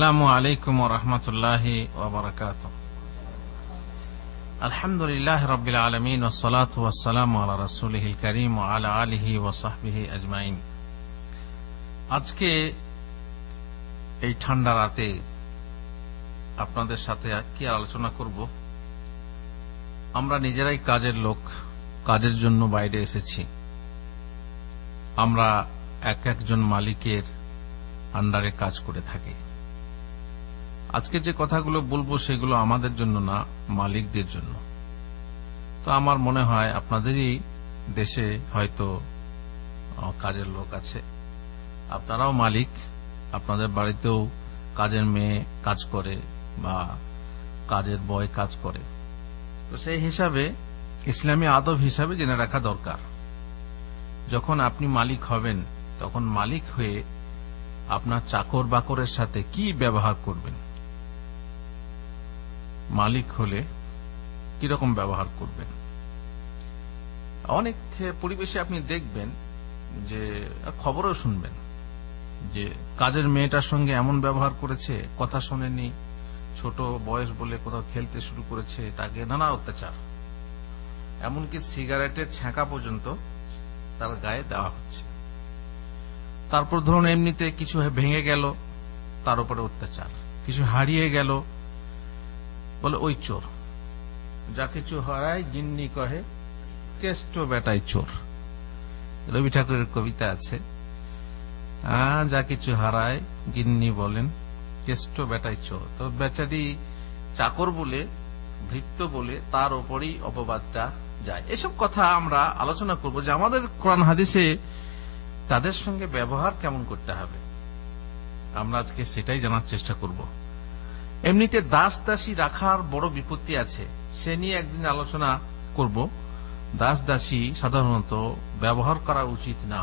আসসালামু আলাইকুম ওয়া রাহমাতুল্লাহি ওয়া বারাকাতুহু। আলহামদুলিল্লাহি রাব্বিল আলামিন ওয়াস সালাতু ওয়াস সালামু আলা রাসূলিহিল কারীম ওয়া আলা আলিহি ওয়া সাহবিহি আজমাইন। আজকে এই ঠান্ডা রাতে আপনাদের সাথে কি আলোচনা করব। আমরা নিজেরাই কাজের লোক, কাজের জন্য বাইরে এসেছি। আমরা এক একজন মালিকের আন্ডারে কাজ করে থাকি। আজকে যে কথাগুলো বলবো সেগুলো আমাদের জন্য না, মালিকদের জন্য। তো আমার মনে হয় আপনাদেরই দেশে হয়তো কাজের লোক আছে, আপনারাও মালিক, আপনাদের বাড়িতেও কাজের মেয়ে কাজ করে বা কাজের বয় কাজ করে। তো সেই হিসাবে ইসলামী আদব হিসাবে জেনে রাখা দরকার। যখন আপনি মালিক হবেন তখন মালিক হয়ে আপনার চাকর বাকরের সাথে কি ব্যবহার করবেন, মালিক হলে কিরকম ব্যবহার করবেন। অনেক পরিবেশে আপনি দেখবেন যে খবরেও শুনবেন যে কাজের মেয়েটার সঙ্গে এমন ব্যবহার করেছে, কথা শোনেনি, ছোট বয়স বলে কোথাও খেলতে শুরু করেছে, তাকে নানা অত্যাচার, এমনকি সিগারেটের ছ্যাঁকা পর্যন্ত তার গায়ে দেওয়া হচ্ছে। তারপর ধরুন এমনিতে কিছু ভেঙে গেল, তার উপরে অত্যাচার, কিছু হারিয়ে গেল, বলে ওই চোর, যা কিছু হারায় গিন্নি কহে কেষ্ট বেটাই চোর। রবি ঠাকুরের কবিতা আছে, যা কিছু হারায় গিন্নি বলেন কেষ্ট বেটাই চোর। তো বেচারি চাকর বলে, ভৃত্য বলে তার উপরই অপবাদটা যায়। এসব কথা আমরা আলোচনা করব যে আমাদের কোরআন হাদিসে তাদের সঙ্গে ব্যবহার কেমন করতে হবে। আমরা আজকে সেটাই জানার চেষ্টা করব। এমনিতে দাস দাসী রাখার বড় বিপত্তি আছে, সে নিয়ে একদিন আলোচনা করব। দাস দাসী সাধারণত ব্যবহার করা উচিত না,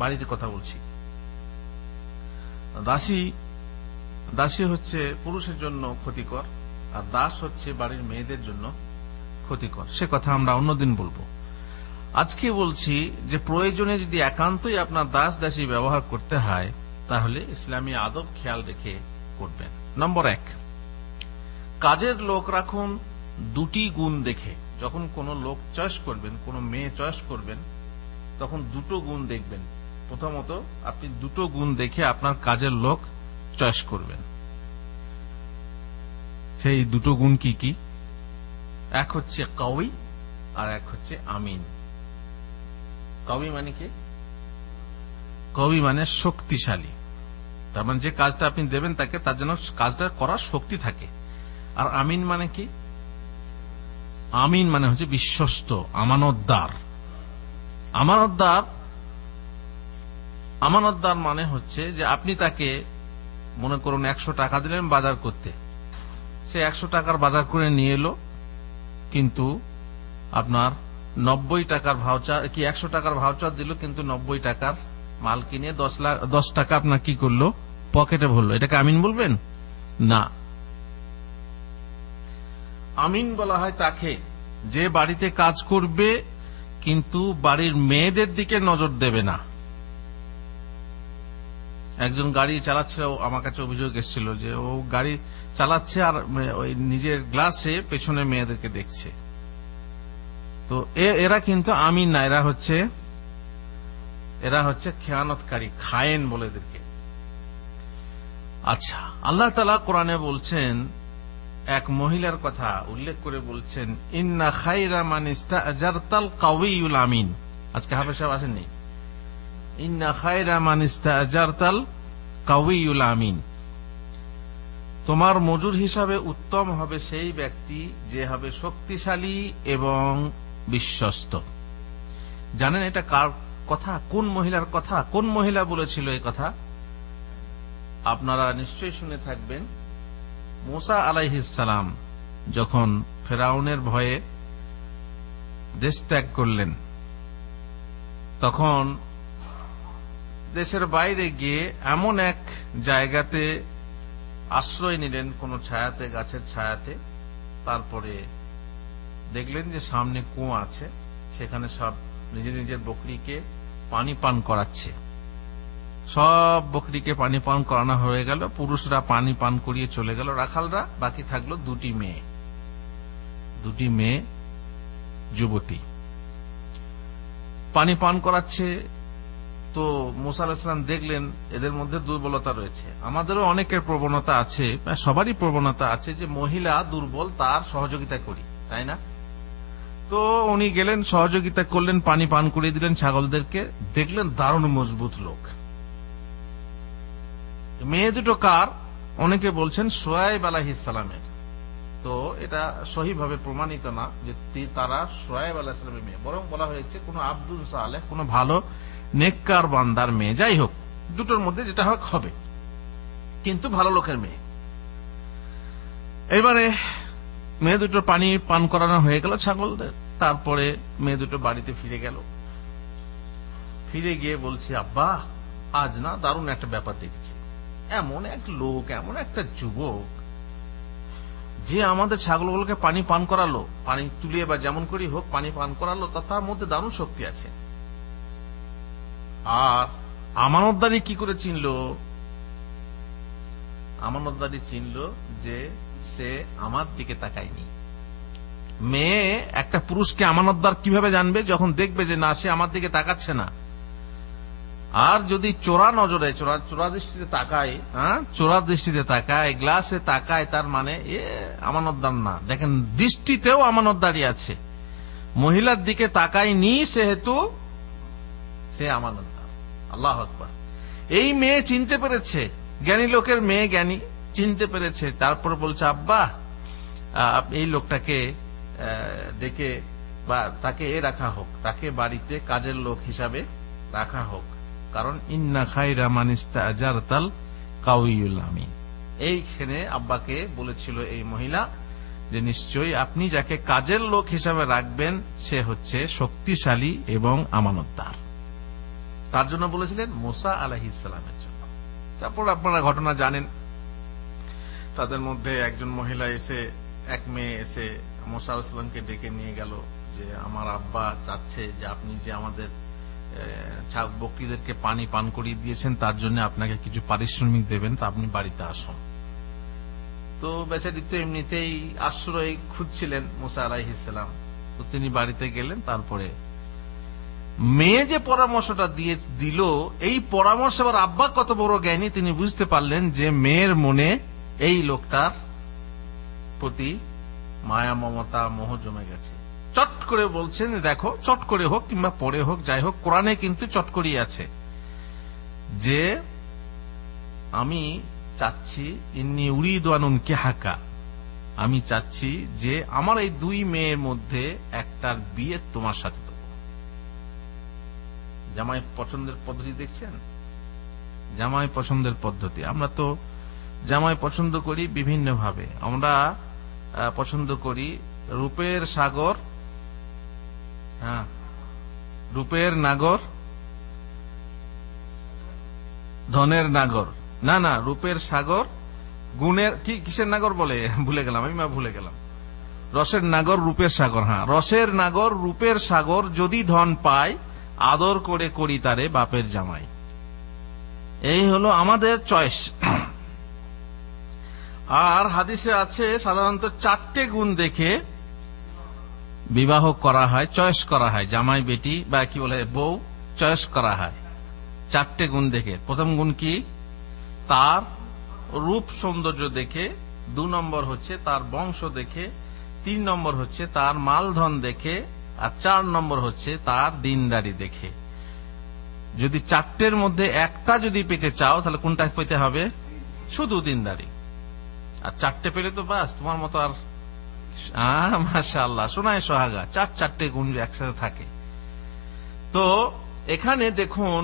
বাড়িতে কথা বলছি। দাসী হচ্ছে পুরুষের জন্য ক্ষতিকর, আর দাস হচ্ছে বাড়ির মেয়েদের জন্য ক্ষতিকর। সে কথা আমরা অন্যদিন বলবো। আজকে বলছি যে প্রয়োজনে যদি একান্তই আপনার দাস দাসী ব্যবহার করতে হয় তাহলে ইসলামী আদব খেয়াল রেখে করবেন। নম্বর 1, কাজের লোক রাখুন দুটি গুণ দেখে। যখন কোন লোক চয়েস করবেন, কোন মেয়ে চয়েস করবেন, তখন দুটো গুণ দেখবেন। প্রথমত আপনি দুটো গুণ দেখে আপনার কাজের লোক চয়েস করবেন। সেই দুটো গুণ কি কি? এক হচ্ছে কওয়ি আর এক হচ্ছে আমিন। কওয়ি মানে কি? কওয়ি মানে শক্তিশালী। তার মানে যে কাজটা আপনি দেবেন তাকে, তার জন্য কাজটা করার শক্তি থাকে। আর আমিন মানে কি? আমিন মানে হচ্ছে বিশ্বস্ত, আমানতদার। আমানতদার মানে হচ্ছে যে আপনি তাকে মনে করুন 100 টাকা দিলেন বাজার করতে, সে 100 টাকার বাজার করে নিয়ে এলো, কিন্তু আপনার 90 টাকার ভাউচার কি 100 টাকার ভাউচার দিল, কিন্তু 90 টাকার মাল কিনে 10 টাকা আপনার কি করলো, পকেটে ভরলো। এটাকে আমিন বলবেন না। আমিন বলা হয় তাকে যে বাড়িতে কাজ করবে কিন্তু বাড়ির মেয়েদের দিকে নজর দেবে না। একজন গাড়ি চালাচ্ছিল, আমার কাছে অভিযোগ এসেছিল যে ও গাড়ি চালাচ্ছে আর ওই নিজের গ্লাসে পেছনে মেয়েদেরকে দেখছে। তো এরা কিন্তু আমিন না, এরা হচ্ছে খেয়ানতকারী, খায়েন বলে এদেরকে। আচ্ছা, আল্লাহ তাআলা কোরআনে বলছেন, এক মহিলার কথা উল্লেখ করে বলছেন, ইন্না খায়রা মান ইস্তাজারতাল কাওয়িউল আমিন। আজকে হাফেজ সাহেব আসেননি। ইন্না খায়রা মান ইস্তাজারতাল কাওয়িউল আমিন। তোমার মজুর হিসাবে উত্তম হবে সেই ব্যক্তি যে হবে শক্তিশালী এবং বিশ্বস্ত। জানেন এটা কার কথা, কোন মহিলার কথা, কোন মহিলা বলেছিল এই কথা? আপনারা নিশ্চয়ই শুনে থাকবেন। মুসা আলাইহিস সালাম যখন ফেরাউনের ভয়ে দেশ ত্যাগ করলেন, তখন দেশের বাইরে গিয়ে এমন এক জায়গাতে আশ্রয় নিলেন, কোন ছায়াতে, গাছের ছায়াতে। তারপরে দেখলেন যে সামনে কুয়া আছে, সেখানে সব নিজের নিজের বকরিকে পানি পান করাচ্ছে। সব বকরিকে পানি পান করানো হয়ে গেল, পুরুষরা পানি পান করিয়ে চলে গেল, রাখালরা, বাকি থাকলো দুটি মেয়ে যুবতী পানি পান করাচ্ছে। তো মুসা আলাইহিস সালাম দেখলেন এদের মধ্যে দুর্বলতা রয়েছে। আমাদেরও অনেকের প্রবণতা আছে, সবারই প্রবণতা আছে যে মহিলা দুর্বল, তার সহযোগিতা করি, তাই না? তো উনি গেলেন, সহযোগিতা করলেন, পানি পান করিয়ে দিলেন ছাগলদেরকে। দেখলেন দারুণ মজবুত লোক। মেয়ে দুটো কার? অনেকে বলছেন শুআয়ব আলাইহিস সালামের। তো এটা সহিভাবে প্রমাণিত না যে তারা শুআয়ব আলাইহিস সালামের মেয়ে, বরং বলা হয়েছে কোন আব্দুল সালেহ, কোন ভালো নেককার বান্দার মেয়ে। যাই হোক, দুটোর মধ্যে যেটা হোক হবে, কিন্তু ভালো লোকের মেয়ে। এবারে মেয়ে দুটো পানি পান করানো হয়ে গেল ছাগলদের। তারপরে মেয়ে দুটো বাড়িতে ফিরে গেল। ফিরে গিয়ে বলছে, আব্বা, আজ না দারুণ একটা ব্যাপার দেখেছি। এমন এক লোক, এমন একটা যুবক যে আমাদের ছাগলগুলোকে পানি পান করালো, পানি তুলিয়ে বা যেমন করেই হোক পানি পান করালো, তার মধ্যে দারুণ শক্তি আছে। আর আমানতদারি কি করে চিনলো? আমানতদারি চিনলো যে সে আমার দিকে তাকায়নি। মেয়ে একটা পুরুষকে আমানতদার কিভাবে জানবে? যখন দেখবে যে না, সে আমার দিকে তাকাচ্ছে না। আর যদি চোরা নজরে, চোরা দৃষ্টিতে তাকায়, চোরা দৃষ্টিতে তাকায়, গ্লাসে তাকায়, তার মানে এ আমানতদার না। দেখেন, দৃষ্টিতেও আমানতদারি আছে। মহিলার দিকে তাকায়নি, সেহেতু সে আমানতদার। আল্লাহু আকবার। এই মেয়ে চিনতে পেরেছে, জ্ঞানী লোকের মেয়ে, জ্ঞানী, চিনতে পেরেছে। তারপর বলছে, আব্বা, এই লোকটাকে ডেকে বা তাকে রাখা হোক, তাকে বাড়িতে কাজের লোক হিসাবে রাখা হোক। কারণ ইন্না খায়রা মান ইস্তাজারতাল কাউইয়ুল আমিন। এইখানে আব্বাকে বলেছিল এই মহিলা যে নিশ্চয়ই আপনি যাকে কাজের লোক হিসাবে রাখবেন সে হচ্ছে শক্তিশালী এবং আমানতদার। তার জন্য বলেছিলেন? মুসা আলাইহিস সালামের জন্য। তারপর আপনারা ঘটনা জানেন, তাদের মধ্যে একজন মহিলা এসে, এক মেয়ে এসে মুসা আলাইহিস সালামকে ডেকে নিয়ে গেল যে আমার আব্বা চাচ্ছে যে আপনি যে আমাদের বকরিদেরকে পানি পান করিয়ে দিয়েছেন তার জন্য আপনাকে কিছু পারিশ্রমিক দেবেন, তো আপনি বাড়িতে আসুন। তো বেচারি তো এমনিতেই আশ্রয় খুঁজছিলেন মুসা আলাইহিস সালাম, তো তিনি বাড়িতে গেলেন। তারপরে মেয়ে যে পরামর্শটা দিল, এই পরামর্শ আবার আব্বা কত বড় জ্ঞানী, তিনি বুঝতে পারলেন যে মেয়ের মনে এই লোকটার প্রতি মায়া, মমতা, মোহ জমে গেছে। চট করে বলছেন, দেখো, চট করে হোক কিংবা পরে হোক, যাই হোক, কোরআনে কিন্তু চট করেই আছে যে আমি চাচ্ছি, ইন্নী উরিদু আন উনকিহাকা, আমি চাচ্ছি যে আমার এই দুই মেয়ের মধ্যে একটার বিয়ে তোমার সাথে দেব। জামাই পছন্দের পদ্ধতি দেখছেন? জামাই পছন্দের পদ্ধতি। আমরা তো জামাই পছন্দ করি বিভিন্ন ভাবে। আমরা পছন্দ করি রূপের সাগর, রূপের নাগর, ধনের নাগর, না, রূপের সাগর, গুণের কিসের নাগর বলে ভুলে গেলাম, আমি ভুলে গেলাম। রসের নাগর, রূপের সাগর। রসের নাগর, রূপের সাগর, যদি ধন পায় আদর করে করি তারে বাপের জামাই। এই হলো আমাদের চয়েস। আর হাদিসে আছে সাধারণত 4টে গুণ দেখে বিবাহ করা হয়, চয়েস করা হয়, জামাই বেটি বা কি বলে বউ চয়েস করা হয় 4টে গুণ দেখে। প্রথম গুণ কি? তার রূপ সৌন্দর্য দেখে। 2 নম্বর হচ্ছে তার বংশ দেখে। 3 নম্বর হচ্ছে তার মালধন দেখে। আর 4 নম্বর হচ্ছে তার দিনদারি দেখে। যদি 4টের মধ্যে একটা যদি পেতে চাও, তাহলে কোনটা পেতে হবে? শুধু দিনদারি। আর 4টে পেলে তো বাস, তোমার মতো আর মাশাআল্লাহ সোনায় সোহাগা। 4টে গুণ একসাথে থাকে। তো এখানে দেখুন,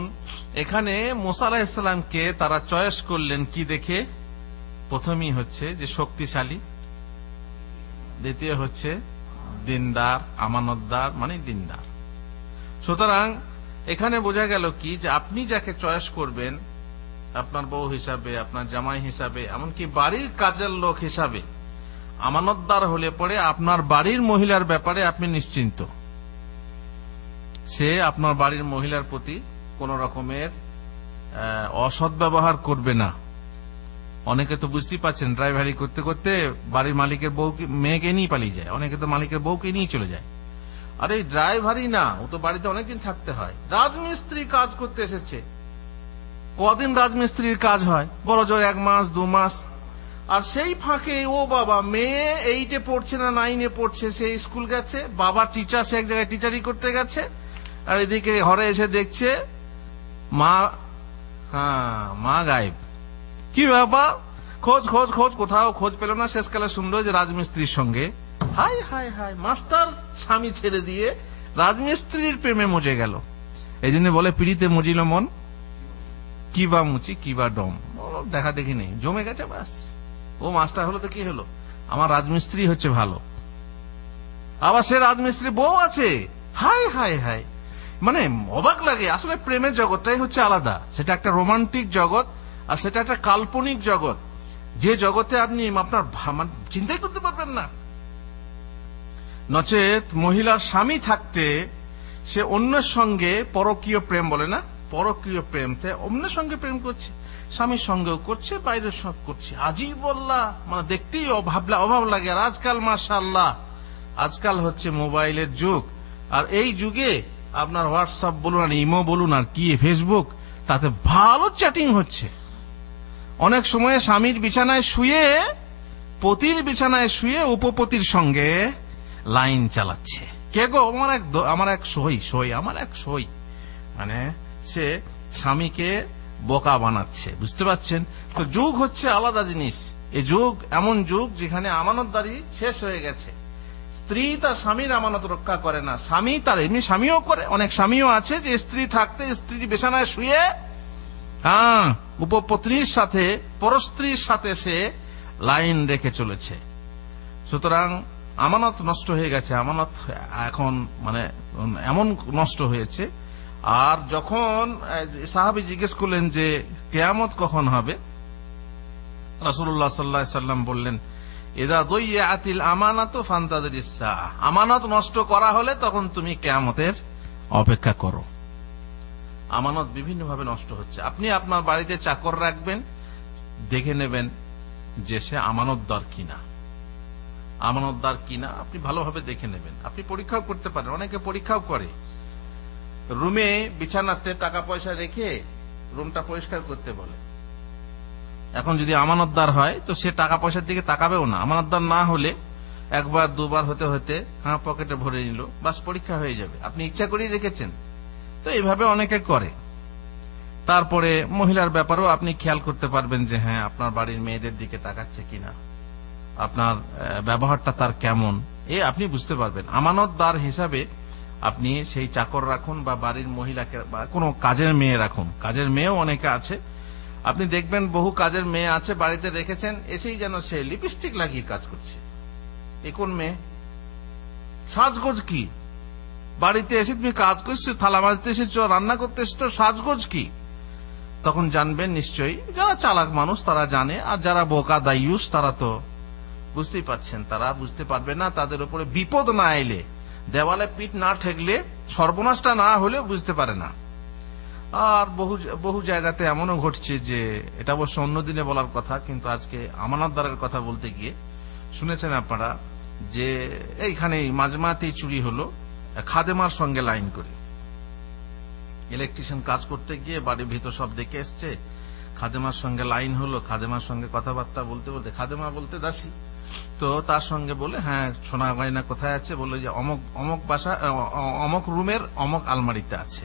এখানে মুসা আলাইহিস সালামকে তারা চয়েস করলেন কি দেখে? প্রথমেই হচ্ছে যে শক্তিশালী, দ্বিতীয় হচ্ছে দিনদার, আমানতদার মানে দিনদার। সুতরাং এখানে বোঝা গেল কি যে আপনি যাকে চয়েস করবেন আপনার বউ হিসাবে, আপনার জামাই হিসাবে, এমনকি বাড়ির কাজের লোক হিসাবে, আমানতদার হলে পরে আপনার বাড়ির মহিলার ব্যাপারে আপনি নিশ্চিন্ত। সে আপনার বাড়ির মহিলার প্রতি কোন রকমের অসৎ ব্যবহার করবে না। অনেকে তো বুঝতেই পারছেন, ড্রাইভারি করতে করতে বাড়ির মালিকের বউ মেয়েকে নিয়ে পালিয়ে যায়, অনেকে তো মালিকের বউকে নিয়ে চলে যায়। আর এই ড্রাইভারই না, ও তো বাড়িতে অনেকদিন থাকতে হয়, রাজমিস্ত্রি কাজ করতে এসেছে। কদিন রাজমিস্ত্রির কাজ হয়? বড় জোর 1 মাস 2 মাস। আর সেই ফাঁকে ও বাবা, মেয়ে 8-এ পড়ছে না 9-এ পড়ছে, সে স্কুল গেছে, বাবা টিচার, সে এক জায়গায় টিচারি করতে গেছে, আর এদিকে ঘরে এসে দেখছে মা গায়েব। কি ব্যাপার? খোঁজ খোঁজ খোঁজ, কোথাও খোঁজ পেল না। শেষকালে শুনলো যে রাজমিস্ত্রির সঙ্গে। হাই হাই হাই, মাস্টার স্বামী ছেড়ে দিয়ে রাজমিস্ত্রির প্রেমে মজে গেল। এই জন্য বলে, পিড়িতে মজিল মন, কি বা মুচি কি বা ডম। দেখা দেখি নেই, জমে গেছে বাস। ও মাস্টার হলো তো কি হলো, আমার রাজমিস্ত্রি হচ্ছে ভালো। আবার সে রাজমিস্ত্রি বউ আছে। হাই হাই হাই, মানে অবাক লাগে। আসলে প্রেমের জগৎটাই হচ্ছে আলাদা। সেটা একটা রোমান্টিক জগৎ, আর সেটা একটা কাল্পনিক জগৎ, যে জগতে আপনি আপনার চিন্তাই করতে পারবেন না। নচেত মহিলার স্বামী থাকতে সে অন্যের সঙ্গে পরকীয় প্রেম, বলে না, পরকীয় প্রেম, অন্যের সঙ্গে প্রেম করছে, স্বামীর সঙ্গেও করছে, বাইরের সব করছে। আজীবল্লাহ, মানে দেখতেই অভাব লাগে। আর আজকাল মাশাআল্লাহ, আজকাল হচ্ছে মোবাইলের যুগ। আর এই যুগে আপনার হোয়াটসঅ্যাপ বলুন আর ইমো বলুন আর কি ফেসবুক, তাতে ভালো চ্যাটিং হচ্ছে। অনেক সময় স্বামীর বিছানায় শুয়ে, পতির বিছানায় শুয়ে উপপতির সঙ্গে লাইন চালাচ্ছে। কে গো? আমার এক সই, মানে সে স্বামীকে বোকা বানাচ্ছে, বুঝতে পারছেন? তো যুগ হচ্ছে আলাদা জিনিস। এই যুগ এমন যুগ যেখানে আমানতদারি শেষ হয়ে গেছে। স্ত্রী তার স্বামীর আমানত রক্ষা করে না, স্বামী তার এমনি স্বামীও করে। অনেক স্বামীও আছে যে স্ত্রী থাকতে স্ত্রী বিছানায় শুয়ে উপপত্নীর সাথে, পরস্ত্রীর সাথে সে লাইন রেখে চলেছে। সুতরাং আমানত নষ্ট হয়ে গেছে। আমানত এখন মানে এমন নষ্ট হয়েছে। আর যখন সাহাবী জিজ্ঞেস করলেন যে কিয়ামত কখন হবে, রাসূলুল্লাহ সাল্লাল্লাহু আলাইহি সাল্লাম বললেন, ইযা দুইয়াতিল আমানাতু ফান্তাযিরিস সাআ, আমানত নষ্ট করা হলে তখন তুমি কিয়ামতের অপেক্ষা করো। আমানত বিভিন্ন ভাবে নষ্ট হচ্ছে। আপনি আপনার বাড়িতে চাকর রাখবেন, দেখে নেবেন যে সে আমানতদার কিনা। আমানতদার কিনা আপনি ভালোভাবে দেখে নেবেন। আপনি পরীক্ষাও করতে পারেন, অনেকে পরীক্ষাও করে। রুমে বিছানাতে টাকা পয়সা রেখে রুমটা পরিষ্কার করতে বলে। এখন যদি আমানতদার হয় তো সে টাকা পয়সার দিকে তাকাবেও না। আমানতদার না হলে একবার দুবার হতে হতে পকেটে ভরে নিল, বাস পরীক্ষা হয়ে যাবে। আপনি ইচ্ছা করেই রেখেছেন। তো এইভাবে অনেকে করে। তারপরে মহিলার ব্যাপারেও আপনি খেয়াল করতে পারবেন যে হ্যাঁ, আপনার বাড়ির মেয়েদের দিকে তাকাচ্ছে কিনা, আপনার ব্যবহারটা তার কেমন, আপনি বুঝতে পারবেন। আমানতদার হিসাবে আপনি সেই চাকর রাখুন বা বাড়ির মহিলাকে বা কোনো কাজের মেয়ে রাখুন। কাজের মেয়েও অনেকে আছে, আপনি দেখবেন বহু কাজের মেয়ে আছে বাড়িতে রেখেছেন, এসেই যেন সে লিপস্টিক লাগিয়ে কাজ করছে। এ কোন মেয়ে? সাজগোজ কি? বাড়িতে এসে তুমি কাজ করছো, থালা মাজতে এসেছো, রান্না করতে এসেছো, সাজগোজ কি? তখন জানবেন নিশ্চয়ই, যারা চালাক মানুষ তারা জানে, আর যারা বোকা দাইয়ুস তারা তো বুঝতেই পাচ্ছেন, তারা বুঝতে পারবে না। তাদের উপরে বিপদ না এলে, দেওয়ালে পিঠ না ঠেকলে, সর্বনাশটা না হলে বুঝতে পারে না। আর বহু জায়গাতে এমনও ঘটছে যে, এটা অবশ্য অন্যদিনে বলার কথা, কিন্তু আজকে আমানতদারের কথা বলতে গিয়ে শুনেছেন আপনারা যে এইখানেই মাঝমাতেই চুরি হলো, খাদেমার সঙ্গে লাইন করে। ইলেকট্রিশিয়ান কাজ করতে গিয়ে বাড়ির ভিতর সব দেখে এসছে, খাদেমার সঙ্গে লাইন হলো। খাদেমার সঙ্গে কথাবার্তা বলতে বলতে, খাদেমা বলতে দাসী, তো তার সঙ্গে বলে, হ্যাঁ সোনা গয়না কোথায় আছে, বললো যে অমক বাসা, অমক রুমের অমক আলমারিতে আছে।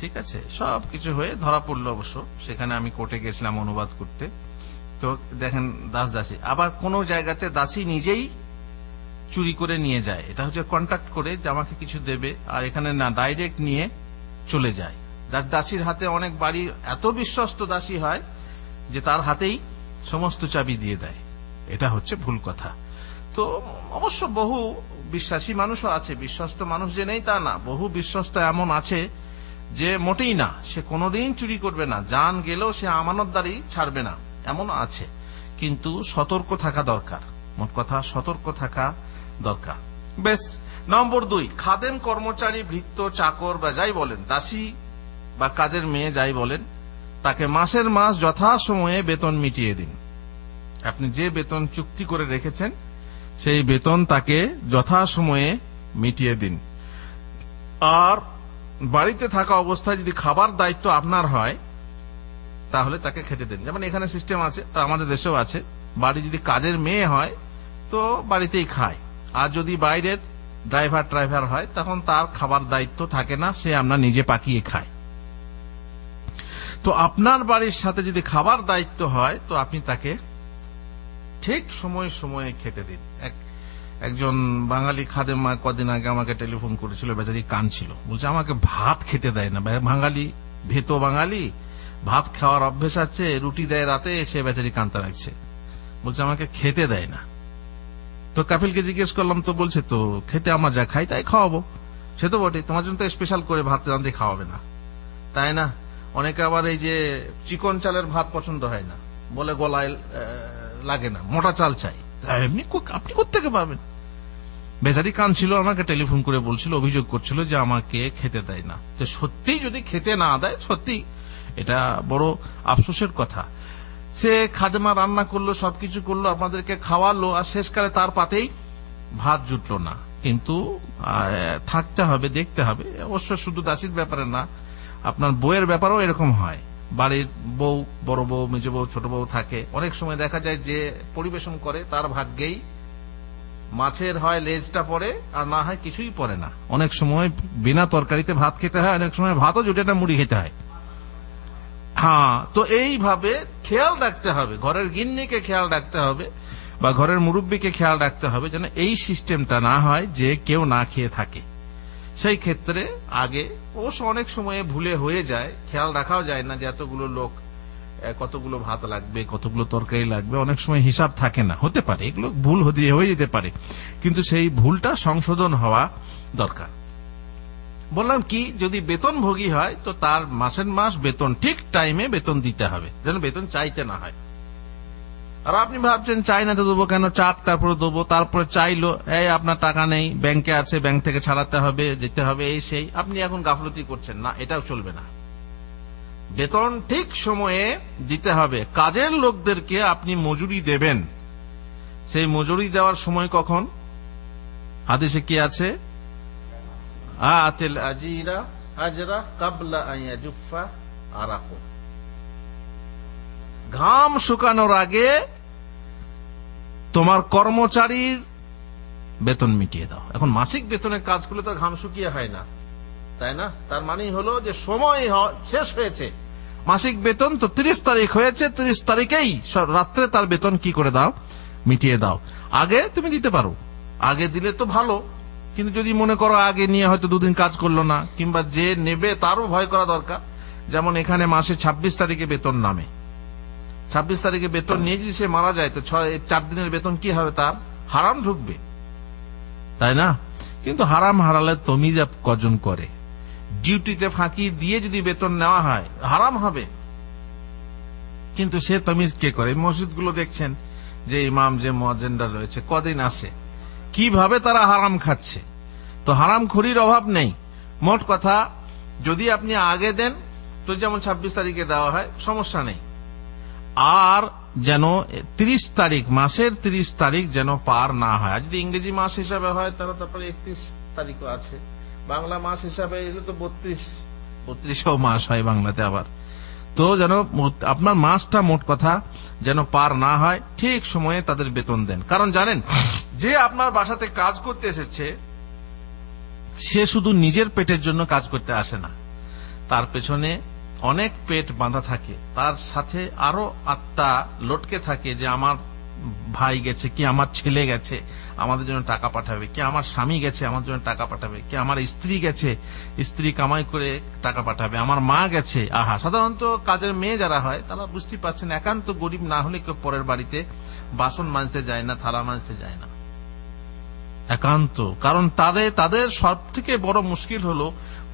ঠিক আছে, সব কিছু হয়ে ধরা পড়লো। অবশ্য সেখানে আমি কোর্টে গেছিলাম অনুবাদ করতে। তো দেখেন দাসী, আবার কোন জায়গাতে দাসী নিজেই চুরি করে নিয়ে যায়। এটা হচ্ছে কন্ট্যাক্ট করে যে আমাকে কিছু দেবে, আর এখানে না, ডাইরেক্ট নিয়ে চলে যায়। যার দাসীর হাতে অনেক বাড়ি এত বিশ্বস্ত দাসী হয় যে তার হাতেই সমস্ত চাবি দিয়ে দেয়। এটা হচ্ছে ভুল কথা। তো অবশ্য বহু বিশ্বাসী মানুষও আছে, বিশ্বস্ত মানুষ যে নেই তা না। বহু বিশ্বস্ত এমন আছে যে মোটেই না, সে কোনোদিন চুরি করবে না, জান গেলেও সে আমানতদারি ছাড়বে না, এমন আছে। কিন্তু সতর্ক থাকা দরকার, মোট কথা সতর্ক থাকা দরকার। বেশ। নম্বর 2, খাদেম, কর্মচারী, ভৃত্য, চাকর বা যাই বলেন, দাসী বা কাজের মেয়ে যাই বলেন, তাকে মাসের মাস যথাসময়ে বেতন মিটিয়ে দিন। আপনি যে বেতন চুক্তি করে রেখেছেন সেই বেতন তাকে যথাসময়ে মিটিয়ে দিন। আর বাড়িতে থাকা অবস্থায় যদি খাবার দায়িত্ব আপনার হয় তাহলে তাকে খেতে দিন। যেমন এখানে সিস্টেম আছে, আমাদের দেশেও আছে, বাড়ি যদি কাজের মেয়ে হয় তো বাড়িতেই খায়, আর যদি বাইরের ড্রাইভার হয় তখন তার খাবার দায়িত্ব থাকে না, সে আমরা নিজে পাকিয়ে খায়। তো আপনার বাড়ির সাথে যদি খাবার দায়িত্ব হয় তো আপনি তাকে ঠিক সময়ে খেতে দিন। একজন বাঙালি খাদেমা কদিন আগে আমাকে টেলিফোন করেছিল, বেচারি কাঁদছিল, বলছে আমাকে ভাত খেতে দেয় না। বাঙালি, ভেতো বাঙালি, ভাত খাওয়ার অভ্যেস আছে, রুটি দেয় রাতে, সে বেচারি কাঁদতে লাগছে, বলছে আমাকে খেতে দেয় না। তো কাফিলকে জিজ্ঞেস করলাম, তো বলছে তো খেতে আমার যা খাই তাই খাওয়াবো। সে তো বটে, তোমার জন্য তো স্পেশাল করে ভাত রাঁধে খাওয়াবে না, তাই না? অনেকে আবার এই যে চিকন চালের ভাত পছন্দ হয় না, বলে গলায় লাগে না, মোটা চাল চাই। এমনি আপনি কোত্থেকে পাবেন? বেচারি কাঁদছিল, আমাকে টেলিফোন করে বলছিল, অভিযোগ করছিল যে আমাকে খেতে দেয় না। তো সত্যি যদি খেতে না দেয়, সত্যি এটা বড় আফসোসের কথা। সে খাদেমা রান্না করলো, সবকিছু করলো, আপনাদেরকে খাওয়ালো, আর শেষকালে তার পাতেই ভাত জুটলো না। কিন্তু থাকতে হবে, দেখতে হবে। অবশ্য শুধু দাসীর ব্যাপারে না, আপনার বউয়ের ব্যাপারেও এরকম হয়। বাড়ির বউ, বড় বউ, মেজ বউ, ছোট বউ থাকে, অনেক সময় দেখা যায় যে পরিবেশন করে তার ভাগ্যেই মাছের হয় লেজটা পড়ে, আর না হয় কিছুই পড়ে না। অনেক সময় বিনা তরকারিতে ভাত খেতে হয়, অনেক সময় ভাতও জুটে না, মুড়ি খেতে হয়। হ্যাঁ, তো এইভাবে খেয়াল রাখতে হবে, ঘরের গিন্নিকে খেয়াল রাখতে হবে বা ঘরের মুরব্বীকে খেয়াল রাখতে হবে যেন এই সিস্টেমটা না হয় যে কেউ না খেয়ে থাকে। সেই ক্ষেত্রে আগে অবশ্য অনেক সময়ে ভুলে হয়ে যায়, খেয়াল রাখাও যায় না যে এতগুলো লোক, কতগুলো ভাত লাগবে, কতগুলো তরকারি লাগবে, অনেক সময় হিসাব থাকে না, হতে পারে, এগুলো ভুল হয়ে যেতে পারে, কিন্তু সেই ভুলটা সংশোধন হওয়া দরকার। বললাম কি, যদি বেতনভোগী হয় তো তার মাসের মাস বেতন ঠিক টাইমে বেতন দিতে হবে, যেন বেতন চাইতে না হয়। আর আপনি ভাবছেন চাই না তো দেবো কেন, চাক তারপরে দেবো, তারপরে চাইলো, এই আপনার টাকা নেই, ব্যাংকে আছে, ব্যাংক থেকে ছাড়াতে হবে, যেতে হবে, এই সেই, আপনি এখন গাফলতি করছেন না, এটাও চলবে না। বেতন ঠিক সময়ে দিতে হবে। কাজের লোকদেরকে আপনি মজুরি দেবেন, সেই মজুরি দেওয়ার সময় কখন? হাদিসে কি আছে? আতিল আজিরা আজরা কাবলা আন ইয়াজুফা আরাকু, ঘাম শুকানোর আগে তোমার কর্মচারীর বেতন মিটিয়ে দাও। এখন মাসিক বেতনে কাজ করলে তো ঘাম শুকিয়ে হয় না, তাই না? তার মানে হলো যে সময় শেষ হয়েছে, মাসিক বেতন তো 30 তারিখ হয়েছে, 30 তারিখেই রাত্রে তার বেতন কি করে দাও, মিটিয়ে দাও। আগে তুমি দিতে পারো, আগে দিলে তো ভালো, কিন্তু যদি মনে করো আগে নিয়ে হয়তো দুদিন কাজ করলো না, কিংবা যে নেবে তারও ভয় করা দরকার। যেমন এখানে মাসে 26 তারিখে বেতন নামে, 26 তারিখে বেতন নিয়ে যদি সে মারা যায় তো 4 দিনের বেতন কি হবে, তার হারাম ঢুকবে, তাই না? কিন্তু হারাম হারালে তমিজ কজন করে, ডিউটিতে ফাঁকি দিয়ে যদি বেতন নেওয়া হয় হারাম হবে, কিন্তু সে তমিজ কে করে? মসজিদগুলো দেখছেন যে ইমাম, যে মুয়াজ্জিনরা রয়েছে, কদিন আসে, কিভাবে তারা হারাম খাচ্ছে। তো হারাম খোরির অভাব নেই। মোট কথা, যদি আপনি আগে দেন তো যেমন 26 তারিখে দেওয়া হয়, সমস্যা নেই। আর যেন 30 তারিখ, মাসের 30 তারিখ যেন পার না হয়। আর যদি ইংরেজি মাস হিসাবে হয় তাহলে তারপরে 31 তারিখও আছে। বাংলা মাস হিসাবে এলে তো 32ও মাস হয় বাংলাতে আবার। তো যেন আপনার মাসটা মোট কথা যেন পার না হয়, ঠিক সময়ে তাদের বেতন দেন। কারণ জানেন, যে আপনার বাসাতে কাজ করতে এসেছে সে শুধু নিজের পেটের জন্য কাজ করতে আসে না, তার পেছনে অনেক পেট বাঁধা থাকে, তার সাথে আরো আত্মা লটকে থাকে যে আমার ভাই গেছে, কি আমার ছেলে গেছে আমাদের জন্য টাকা পাঠাবে, কি আমার স্বামী গেছে আমার জন্য টাকা পাঠাবে, কি আমার স্ত্রী গেছে, স্ত্রী কামাই করে টাকা পাঠাবে, আমার মা গেছে। আহা, সাধারণত কাজের মেয়ে যারা হয় তারা বুঝতে পারছেন, একান্ত গরিব না হলে কেউ পরের বাড়িতে বাসন মাজতে যায় না, থালা মাজতে যায় না, একান্ত। কারণ তাদের সব থেকে বড় মুশকিল হলো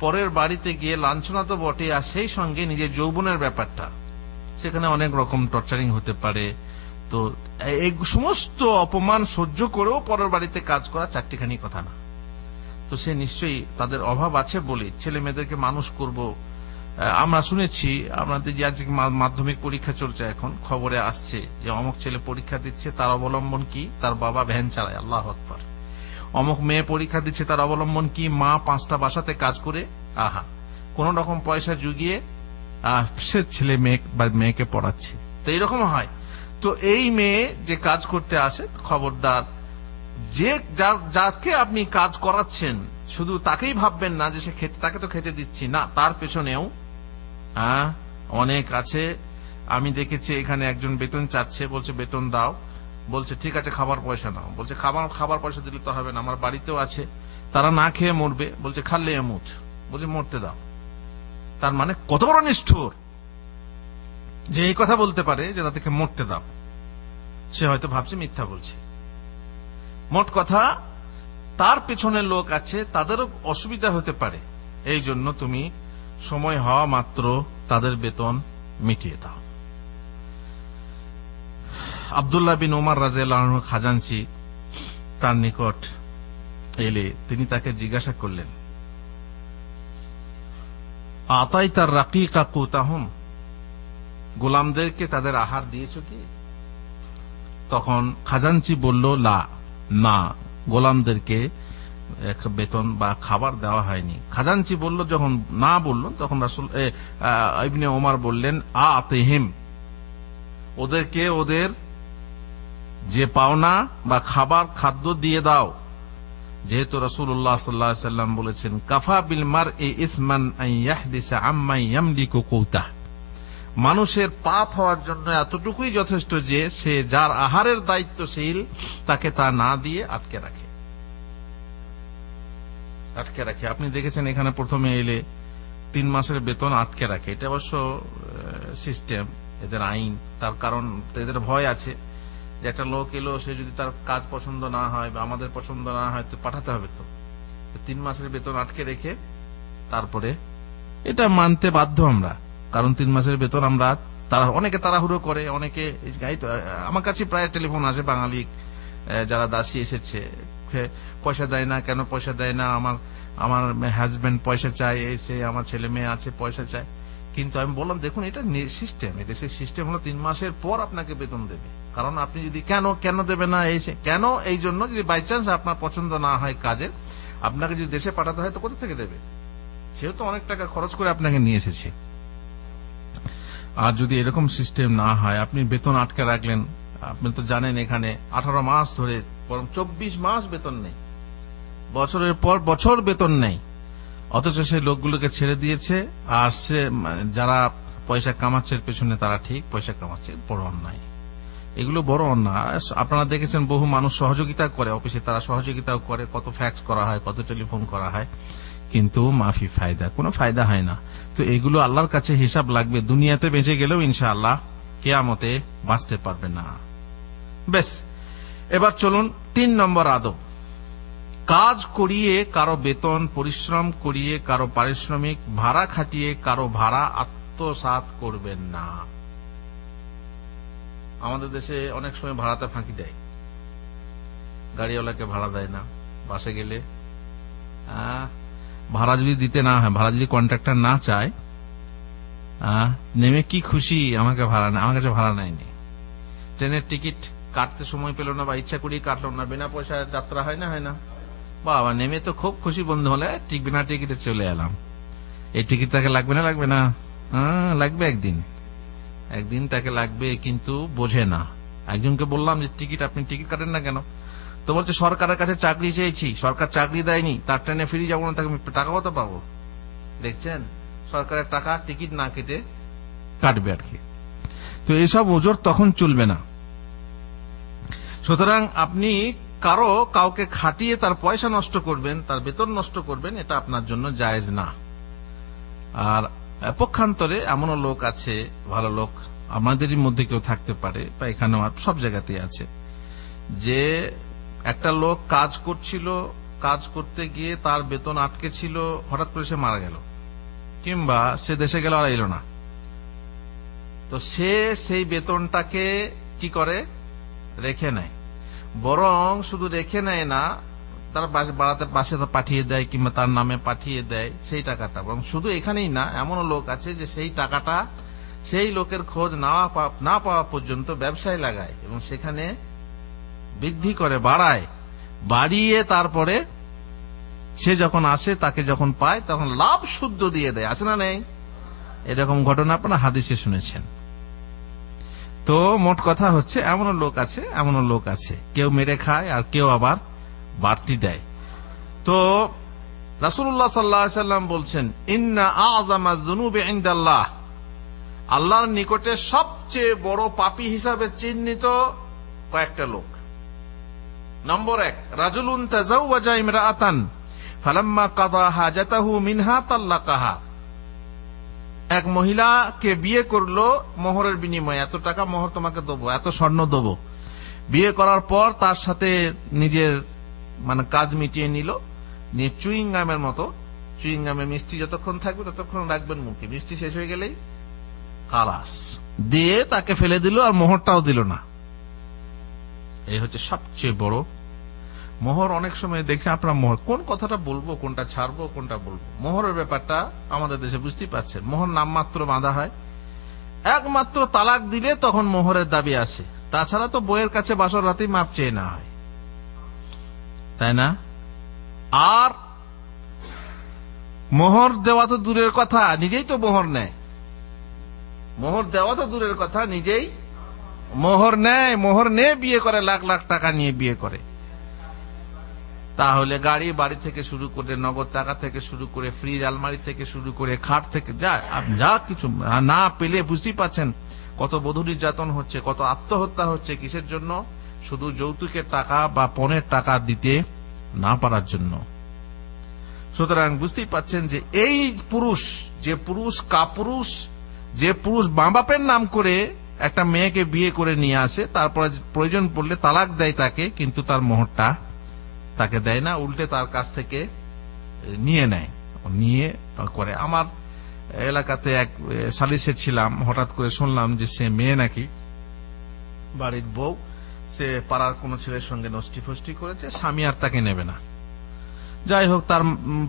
পরের বাড়িতে গিয়ে লাঞ্ছনা তো বটে, আর সেই সঙ্গে নিজের যৌবনের ব্যাপারটা, সেখানে অনেক রকম টর্চারিং হতে পারে। তো এই সমস্ত অপমান সহ্য করেও পরের বাড়িতে কাজ করা চারটিখানি কথা না। তো সে নিশ্চয়ই তাদের অভাব আছে বলে ছেলে মেয়েদেরকে মানুষ করব, আমরা শুনেছি আমাদের যে আজকে মাধ্যমিক পরীক্ষা চলছে, এখন খবরে আসছে যে অমুক ছেলে পরীক্ষা দিচ্ছে, তার অবলম্বন কি? তার বাবা ভ্যান চালায়, আল্লাহু আকবার। অমুক মেয়ে পরীক্ষা দিচ্ছে, তার অবলম্বন কি? মা 5টা বাসাতে কাজ করে কোন রকম পয়সা জুগিয়ে সে ছেলে মেয়েকে পড়াচ্ছে। তো এইরকম হয়। তো এই মেয়ে যে কাজ করতে আসে, খবরদার, যে যাকে আপনি কাজ করাচ্ছেন শুধু তাকেই ভাববেন না যে সে তাকে তো খেতে দিচ্ছি না, তার পেছনেও অনেক আছে। আমি দেখেছি এখানে একজন বেতন চাচ্ছে, বলছে বেতন দাও, বলছে ঠিক আছে খাবার পয়সা নাও, বলছে খাবার পয়সা দিলে তো হবে না, আমার বাড়িতেও আছে, তারা না খেয়ে মরবে, বলছে খাল্লে এমুট, বলছে মরতে দাও। তার মানে কত বড় নিষ্ঠুর যে এই কথা বলতে পারে যে তাদেরকে মরতে দাও। সে হয়তো ভাবছে মিথ্যা বলছে। মোট কথা, তার পেছনে লোক আছে, তাদেরও অসুবিধা হতে পারে, এই জন্য তুমি সময় হওয়া মাত্র তাদের বেতন মিটিয়ে দাও। আব্দুল্লাহ বিন ওমর রাদিয়াল্লাহু আনহু খাজানচি তার নিকট এলে তিনি তাকে জিজ্ঞাসা করলেন, আতাইতার রাকিকা কুতাহুম, গোলামদেরকে তাদের আহার দিয়েছো কি? তখন খাজানচি বলল, না, গোলামদেরকে বেতন বা খাবার দেওয়া হয়নি। খাজানচি বলল, যখন না বলল তখন রাসূল ইবনে ওমর বললেন, আতিহিম, ওদেরকে ওদের যে পাওনা বা খাদ্য দিয়ে দাও। যেহেতু রাসূলুল্লাহ সাল্লাল্লাহু আলাইহি ওয়াসাল্লাম বলেছেন, কাফা বিল মারই ইসমান আন ইয়াহদিসা আম্মা ইয়ামলিকু কুতা, মানুষের পাপ হওয়ার জন্য এতটুকুই যথেষ্ট যে সে যার আহারের দায়িত্বশীল তাকে তা না দিয়ে আটকে রাখে। আপনি দেখেছেন এখানে প্রথমে এলে 3 মাসের বেতন আটকে রাখে। এটা অবশ্য সিস্টেম, এদের আইন। তার কারণ এদের ভয় আছে যে একটা লোক এলো, সে যদি তার কাজ পছন্দ না হয় বা আমাদের পছন্দ না হয় তো পাঠাতে হবে। তো 3 মাসের বেতন আটকে রেখে তারপরে এটা মানতে বাধ্য আমরা, কারণ 3 মাসের বেতন আমরা অনেকে তাড়াহুড়ো করে, অনেকে আমার কাছে প্রায় টেলিফোন আসে, বাঙালি যারা দাসী এসেছে, পয়সা দেয় না, কেন পয়সা দেয় না, আমার হাজবেন্ড পয়সা চায়, এসে আমার ছেলে মেয়ে আছে পয়সা চায়। কিন্তু আমি বললাম, দেখুন এটা সিস্টেম, এদেশের সিস্টেম হলো 3 মাসের পর আপনাকে বেতন দেবে। কারণ আপনি যদি কেন দেবে না, কেন, এই জন্য যদি বাই চান্স আপনার পছন্দ না হয় কাজে, আপনাকে যদি দেশে পাঠাতে হয় তো কোথা থেকে দেবে? সেও তো অনেক টাকা খরচ করে আপনাকে নিয়ে এসেছে। আর যদি এরকম সিস্টেম না হয়, আপনি বেতন আটকে রাখলেন, আপনি তো জানেন এখানে 18 মাস ধরে, বরং 24 মাস বেতন নেই, বছরের পর বছর বেতন নেই, অথচ সে লোকগুলোকে ছেড়ে দিয়েছে। আর সে যারা পয়সা কামাচ্ছে পেছনে, তারা ঠিক পয়সা কামাচ্ছে, বড় অন্যায়, এগুলো বড় অন্যায়। আপনারা দেখেছেন বহু মানুষ সহযোগিতা করে অফিসে, তারা সহযোগিতাও করে, কত ফ্যাক্স করা হয়, কত টেলিফোন করা হয়, কিন্তু মাফি ফায়দা, কোনো ফায়দা হয় না। তো এগুলো আল্লাহর কাছে হিসাব লাগবে। দুনিয়াতে বেঁচে গেলেও ইনশাআল্লাহ কিয়ামতে বাঁচতে পারবে না। বেশ, এবার চলুন 3 নম্বর আদব। কাজ করিয়ে কারো বেতন, পরিশ্রম করিয়ে কারো পারিশ্রমিক, ভাড়া খাটিয়ে কারো ভাড়া আত্মসাৎ করবেন না। আমাদের দেশে অনেক সময় ভাড়াতে ফাঁকি দেয়, গাড়িওয়ালাকে ভাড়া দেয় না, বাসে গেলে ভাড়া যদি দিতে না হয়, ভাড়া যদি কন্ট্রাক্টর না চায়, নেমে কি খুশি, আমাকে ভাড়া নেয়, আমার কাছে ভাড়া নেয়নি। ট্রেনের টিকিট কাটতে সময় পেল না বা ইচ্ছা করেই কাটলো না, বিনা পয়সায় যাত্রা হয় না, বাবা নেমে তো খুব খুশি, বন্ধু হলে বিনা টিকিটে চলে এলাম। এই টিকিট তাকে লাগবে না? লাগবে, একদিন তাকে লাগবে, কিন্তু বোঝে না। একজনকে বললাম যে আপনি টিকিট কাটেন না কেন? তো বলছে সরকারের কাছে চাকরি চেয়েছি, সরকার চাকরি দেয়নি, তার ট্রেনে ফিরে যাবো না, তাকে টাকা কত পাবো? দেখছেন, সরকারের টাকা টিকিট না কেটে কাটবে আর কি। তো এসব ওজোর তখন চলবে না। সুতরাং আপনি কাউকে খাটিয়ে তার পয়সা নষ্ট করবেন, তার বেতন নষ্ট করবেন, এটা আপনার জন্য জায়েজ না। আর পক্ষান্তরে এমনও লোক আছে, ভালো লোক আমাদেরই মধ্যে কেউ থাকতে পারে, বা এখানেও সব জায়গাতেই আছে, যে একটা লোক কাজ করছিল, কাজ করতে গিয়ে তার বেতন আটকে ছিল, হঠাৎ করে সে মারা গেল, কিংবা সে দেশে গেল আর এলো না। তো সে সেই বেতনটাকে কি করে? রেখে নেয়। বরং শুধু রেখে নেয় না, তারা বাড়াতে পাশে পাঠিয়ে দেয় কিংবা তার নামে পাঠিয়ে দেয় সেই টাকাটা। এবং শুধু এখানেই না, এমনও লোক আছে যে সেই টাকাটা সেই লোকের খোঁজ না পাওয়া পর্যন্ত ব্যবসায় লাগায় এবং সেখানে বৃদ্ধি করে, বাড়িয়ে তারপরে সে যখন আসে, তাকে যখন পায়, তখন লাভ শুদ্ধ দিয়ে দেয়। আছে না নেই? এরকম ঘটনা আপনারা হাদিসে শুনেছেন। তো মোট কথা হচ্ছে এমনও লোক আছে, কেউ মেরে খায় আর কেউ আবার বাড়তি দেয়। তো রাসূলুল্লাহ সাল্লাল্লাহু আলাইহি ওয়াসাল্লাম বলছেন, ইন্না আযমা যুনুবি ইনদাল্লাহ, আল্লাহর নিকটে সবচেয়ে বড় পাপী হিসাবে চিহ্নিত কয়েকটা লোক। নম্বর 1, রাজুলুন তাযাওয়াজা ইমরাআতান ফালাম্মা কাযা হাজাতাহু মিনহা তাল্লাকাহা। এক মহিলাকে বিয়ে করলো মোহরের বিনিময়ে, এত টাকা মোহর তোমাকে দেবো, এত স্বর্ণ দেবো। বিয়ে করার পর তার সাথে নিজের কাজ মিটিয়ে নিল, নিয়ে চুইংগামের মতো, চুইংগামের মিষ্টি যতক্ষণ থাকবে ততক্ষণ রাখবেন মুখে, মিষ্টি শেষ হয়ে গেলেই খালাস দিয়ে তাকে ফেলে দিল, আর মোহরটাও দিল না। এই হচ্ছে সবচেয়ে বড় মোহর। অনেক সময় দেখছি আপনারা মোহর, কোন কথাটা বলবো, কোনটা ছাড়বো, কোনটা বলবো, মোহরের ব্যাপারটা আমাদের দেশে বুঝতেই পারছেন। মোহর নামমাত্র বাঁধা হয়, একমাত্র তালাক দিলে তখন মোহরের দাবি আসে, তাছাড়া তো বইয়ের কাছে বাসর রাতেই মাপ চেয়ে না হয়, তাই না? আর মোহর দেওয়া তো দূরের কথা, নিজেই তো মোহর নেয়। মোহর দেওয়া তো দূরের কথা, নিজেই মোহর নেয়। মোহর নিয়ে বিয়ে করে, লাখ লাখ টাকা নিয়ে বিয়ে করে। তাহলে বাড়ি থেকে শুরু করে, নগদ টাকা থেকে শুরু করে, ফ্রিজ আলমারি থেকে শুরু করে, খাট থেকে যা কিছু না পেলে, বুঝতেই পারছেন কত বধূ নির্যাতন হচ্ছে, কত আত্মহত্যা হচ্ছে। কিসের জন্য? শুধু যৌতুকের টাকা বা পণের টাকা দিতে না পারার জন্য। সুতরাং বুঝতেই পাচ্ছেন যে এই পুরুষ, যে পুরুষ মা বাপের নাম করে একটা মেয়েকে বিয়ে করে নিয়ে আসে, তারপরে প্রয়োজন পড়লে তালাক দেয় তাকে, কিন্তু তার মোহরটা তাকে দেয় না, উল্টে তার কাছ থেকে নিয়ে নেয়, নিয়ে করে। আমার এলাকাতে এক সালিসে ছিলাম, হঠাৎ করে শুনলাম যে সে মেয়ে নাকি বাড়ির বউ, সে পাড়ার কোন ছেলের সঙ্গে নষ্টি ফষ্টি করেছে, স্বামী আর তাকে নেবে না। যাই হোক, তার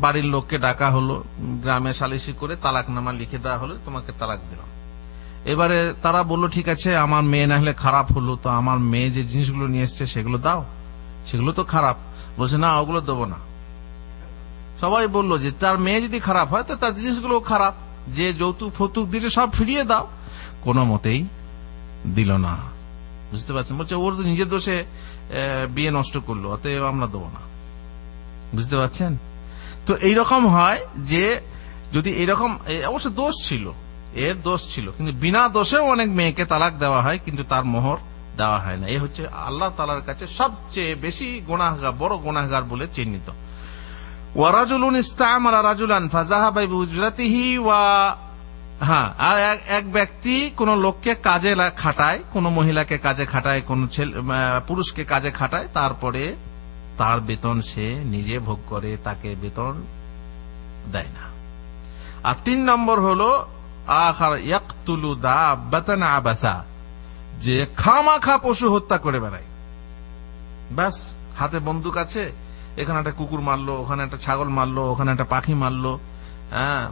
বাড়ির লোককে ডাকা হলো, গ্রামে সালিসি করে তালাকনামা লিখে দেওয়া হলো, তোমাকে তালাক দিলাম। এবারে তারা বলল, ঠিক আছে, আমার মেয়ে না হলে খারাপ হলো, তো আমার মেয়ে যে জিনিসগুলো নিয়ে এসছে সেগুলো দাও, সেগুলো তো খারাপ। বলছে, না, ওগুলো দেবো না। সবাই বলল যে তার মেয়ে যদি খারাপ হয় তো তার জিনিসগুলো খারাপ, যে যৌতুক ফতুক দিয়েছে সব ফিরিয়ে দাও। কোনো মতেই দিল না, বুঝতে পারছেন? বলছে, ওর তো নিজের দোষে বিয়ে নষ্ট করলো, অতএব আমরা দেবো না। বুঝতে পারছেন? তো এইরকম হয় যে যদি এরকম, অবশ্য দোষ ছিল, এর দোষ ছিল, কিন্তু বিনা দোষেও অনেক মেয়েকে তালাক দেওয়া হয়, কিন্তু তার মোহর দেওয়া হয় না। এই হচ্ছে আল্লাহ তাআলার কাছে সবচেয়ে বেশি গুনাহগার, বড় গুনাহগার বলে চিহ্নিত। ওয়ারাজুলুন ইস্তামালা রাজুলান ফাযাহাবা বিউজরাতিহি ওয়া, আর এক ব্যক্তি কোন লোককে কাজে খাটায়, কোন মহিলাকে কাজে খাটায়, কোন পুরুষকে কাজে খাটায়, তারপরে তার বেতন সে নিজে ভোগ করে, তাকে বেতন দেয় না। আর 3 নম্বর হলো আখার ইয়াকতুলু দাব্বাতান আবাসা, যে খামাখা পশু হত্যা করে বেড়ায়। ব্যাস, হাতে বন্দুক আছে, এখানে একটা কুকুর মারলো, ওখানে একটা ছাগল মারলো, ওখানে একটা পাখি মারলো,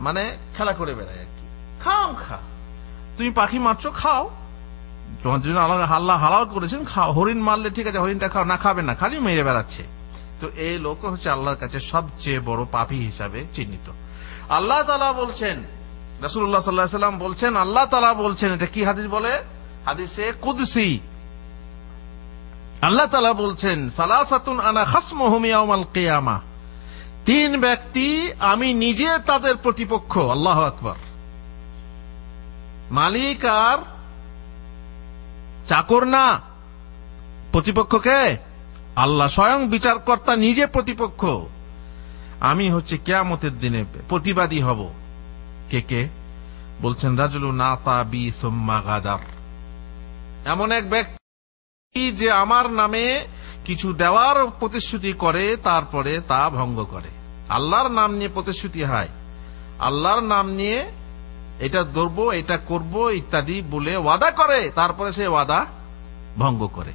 মানে খেলা করে বেড়ায় আর কি। খামখা তুমি পাখি মারছো, খাও, তোমার জন্য আল্লাহ হালাল করেছেন, খাও। হরিণ মারলে ঠিক আছে, হরিণটা খাও, না খাবে না, খালি মেরে বেড়াচ্ছে। তো এই লোক হচ্ছে আল্লাহর কাছে সবচেয়ে বড় পাপী হিসাবে চিহ্নিত। আল্লাহ তাআলা বলছেন, রাসূলুল্লাহ সাল্লাল্লাহু আলাইহি ওয়াসাল্লাম বলছেন, আল্লাহ তাআলা বলছেন, এটা কি হাদিস বলে? হাদিসে কুদসি। আল্লাহ তাআলা বলছেন, সালাসাতুন আনা খাসমুহুম ইয়াউমাল কিয়ামাহ, 3 ব্যক্তি আমি নিজে তাদের প্রতিপক্ষ। আল্লাহু আকবার। মালিক আর চাকর না, প্রতিপক্ষকে আল্লাহ স্বয়ং বিচারকর্তা, নিজে প্রতিপক্ষ। আমি হচ্ছে কিয়ামতের দিনে প্রতিবাদী হব। কে কে? বলছেন, রাজুলুন আতা বি সুম্মা গাদার, এমন এক ব্যক্তি যে আমার নামে কিছু দেওয়ার প্রতিশ্রুতি করে, তারপরে তা ভঙ্গ করে। আল্লাহর নাম নিয়ে প্রতিশ্রুতি হয়, আল্লাহর নাম নিয়ে এটা ধরবো, এটা করব ইত্যাদি বলে ওয়াদা করে, তারপরে সে ওয়াদা ভঙ্গ করে।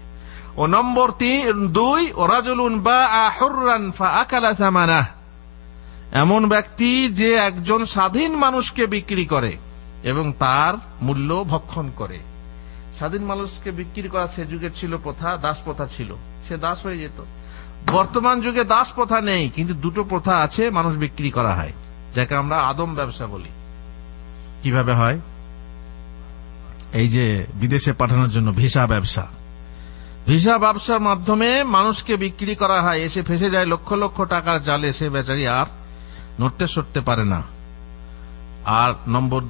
ও নম্বর 2, রাজুলুন বাআ হুররান ফাআকালা সামানাহ, এমন ব্যক্তি যে একজন স্বাধীন মানুষকে বিক্রি করে এবং তার মূল্য ভক্ষণ করে। স্বাধীন মানুষকে বিক্রি করা সে যুগে ছিল প্রথা, দাস প্রথা ছিল, সে দাস হয়ে যেত। বর্তমান যুগে দাস প্রথা নেই, কিন্তু দুটো প্রথা আছে, মানুষ বিক্রি করা হয়, যাকে আমরা আদম ব্যবসা বলি। কিভাবে হয়? এই যে বিদেশে পাঠানোর জন্য ভিসা ব্যবসা, ভিসা ব্যবসার মাধ্যমে মানুষকে বিক্রি করা হয়, এসে ফেসে যায় লক্ষ লক্ষ টাকার জালে, সে বেচারি আর নড়তে সরতে পারে না। আর নম্বর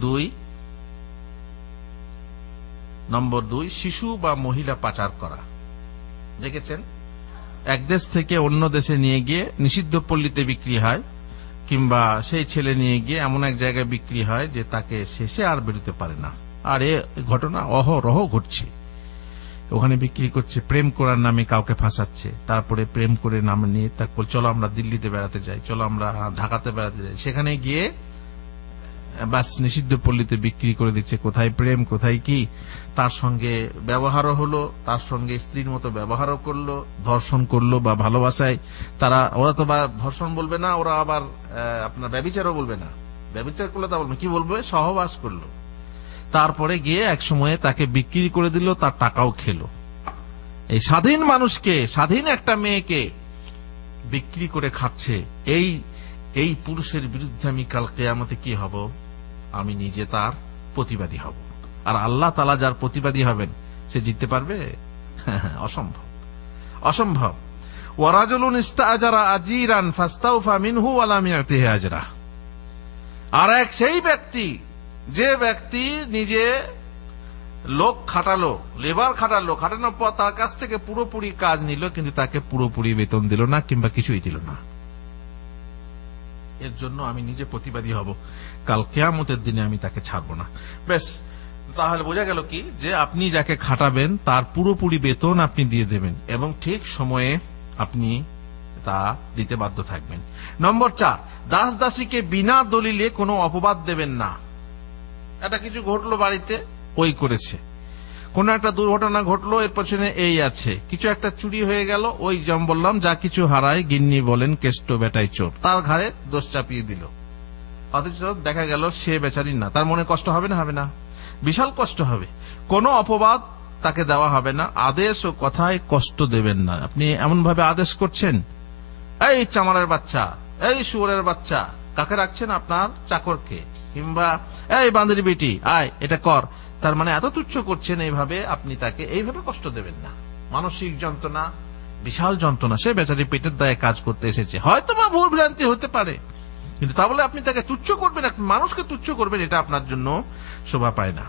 2, শিশু বা মহিলা পাচার করা। দেখেছেন, এক দেশ থেকে অন্য দেশে নিয়ে গিয়ে নিষিদ্ধ পল্লীতে বিক্রি হয়, কিংবা সেই ছেলে নিয়ে গিয়ে এমন এক জায়গায় বিক্রি হয় যে তাকে শেষে আর বেরোতে পারে না। আর এ ঘটনা অহরহ ঘটছে। ওখানে বিক্রি করছে, প্রেম করার নামে কাউকে ফাঁসাচ্ছে, তারপরে প্রেম করে নাম নিয়ে তারপর চলো আমরা দিল্লিতে বেড়াতে যাই, চলো আমরা ঢাকাতে বেড়াতে যাই, সেখানে গিয়ে বাস নিষিদ্ধ পল্লীতে বিক্রি করে দিচ্ছে। কোথায় প্রেম, কোথায় কি, তার সঙ্গে ব্যবহারও হলো, তার সঙ্গে স্ত্রীর মতো ব্যবহারও করলো, ধর্ষণ করলো, বা ভালোবাসায় ওরা তো ধর্ষণ বলবে না, ওরা আবার আপনার ব্যভিচারও বলবে না, ব্যভিচার করলে তা বলবে কি বলবে, সহবাস করলো। তারপরে গিয়ে এক সময়ে তাকে বিক্রি করে দিল, তার টাকাও খেলো। এই স্বাধীন মানুষকে, স্বাধীন একটা মেয়েকে বিক্রি করে খাচ্ছে, এই পুরুষের বিরুদ্ধে আমি কাল কিয়ামতে কি হব? আমি নিজে তার প্রতিবাদী হব। আর আল্লাহ তাআলা যার প্রতিবাদী হবেন সে জিততে পারবে? অসম্ভব, অসম্ভব। ওয়ারাজুলুন ইস্তাআজারা আজীরান ফাস্তাওফা মিনহু ওয়া লাম ইয়াতিহি আজরা। আর এক সেই ব্যক্তি, যে ব্যক্তি নিজে লোক খাটালো, লেবার খাটালো, খাটানোর পর তার কাছ থেকে পুরোপুরি কাজ নিল, কিন্তু তাকে পুরোপুরি বেতন দিল না, কিংবা কিছুই দিল না। এর জন্য আমি নিজে প্রতিবাদী হব, কাল কিয়ামতের দিনে আমি তাকে ছাড়ব না। বেশ, তাহলে বোঝা গেল কি, যে আপনি যাকে খাটাবেন তার পুরোপুরি বেতন আপনি দিয়ে দেবেন এবং ঠিক সময়ে আপনি তা দিতে বাধ্য থাকবেন। নম্বর 4, দাস দাসীকে বিনা দলিলে কোনো অপবাদ দেবেন না। এটা কিছু ঘটলো বাড়িতে, ওই করেছে, কোন একটা দুর্ঘটনা ঘটলো, এর পেছনে এই আছে, কিছু একটা চুরি হয়ে গেল, ওই যেমন বললাম, যা কিছু হারায় গিন্নি বলেন কেষ্ট বেটাই চোর, তার ঘাড়ে দোষ চাপিয়ে দিল। অথচ দেখা গেল সে বেচারি না, তার মনে কষ্ট হবে না? হবে না, বিশাল কষ্ট হবে। কোনো অপবাদ তাকে দেওয়া হবে না, আদেশ ও কথায় কষ্ট দেবেন না। আপনি এমন ভাবে আদেশ করছেন, এই চামারের বাচ্চা, এই শুয়োরের বাচ্চা, কাকে রাখছেন? আপনার চাকরকে, কিংবা এই বান্দির বেটি আয় এটা কর, তার মানে এত তুচ্ছ করছেন, এইভাবে আপনি তাকে এইভাবে কষ্ট দেবেন না। মানসিক যন্ত্রণা, বিশাল যন্ত্রণা, সে বেচারি পেটের দায়ে কাজ করতে এসেছে, হয়তো বা ভুল ভ্রান্তি হতে পারে, কিন্তু তা বলে আপনি তাকে তুচ্ছ করবেন, মানুষকে তুচ্ছ করবেন, এটা আপনার জন্য শোভা পায় না।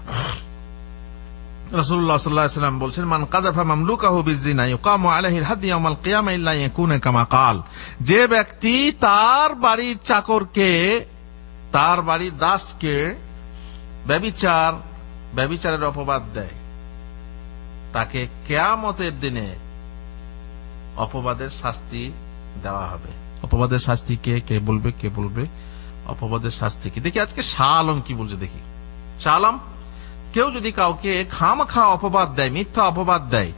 রাসূলুল্লাহ সাল্লাল্লাহু আলাইহি ওয়াসাল্লাম বলছেন, মান কাযাফা মামলুকাহু বিযিনা ইউকামু আলাইহিল হাদ ইয়াউমাল কিয়ামা ইল্লা ইয়াকুনা কামা কাল। যে ব্যক্তি তার বাড়ির চাকরকে, তার বাড়ির দাসকে ব্যভিচারের অপবাদ দেয়, তাকে কিয়ামতের দিনে অপবাদের শাস্তি দেওয়া হবে। অপবাদের শাস্তি কে বলবে? কে বলবে অপবাদের শাস্তি কি? দেখি আজকে শাহ আলম কি বলছে, দেখি। শাহ আলম, কেউ যদি কাউকে খামখা অপবাদ দেয়, মিথ্যা অপবাদ দেয়,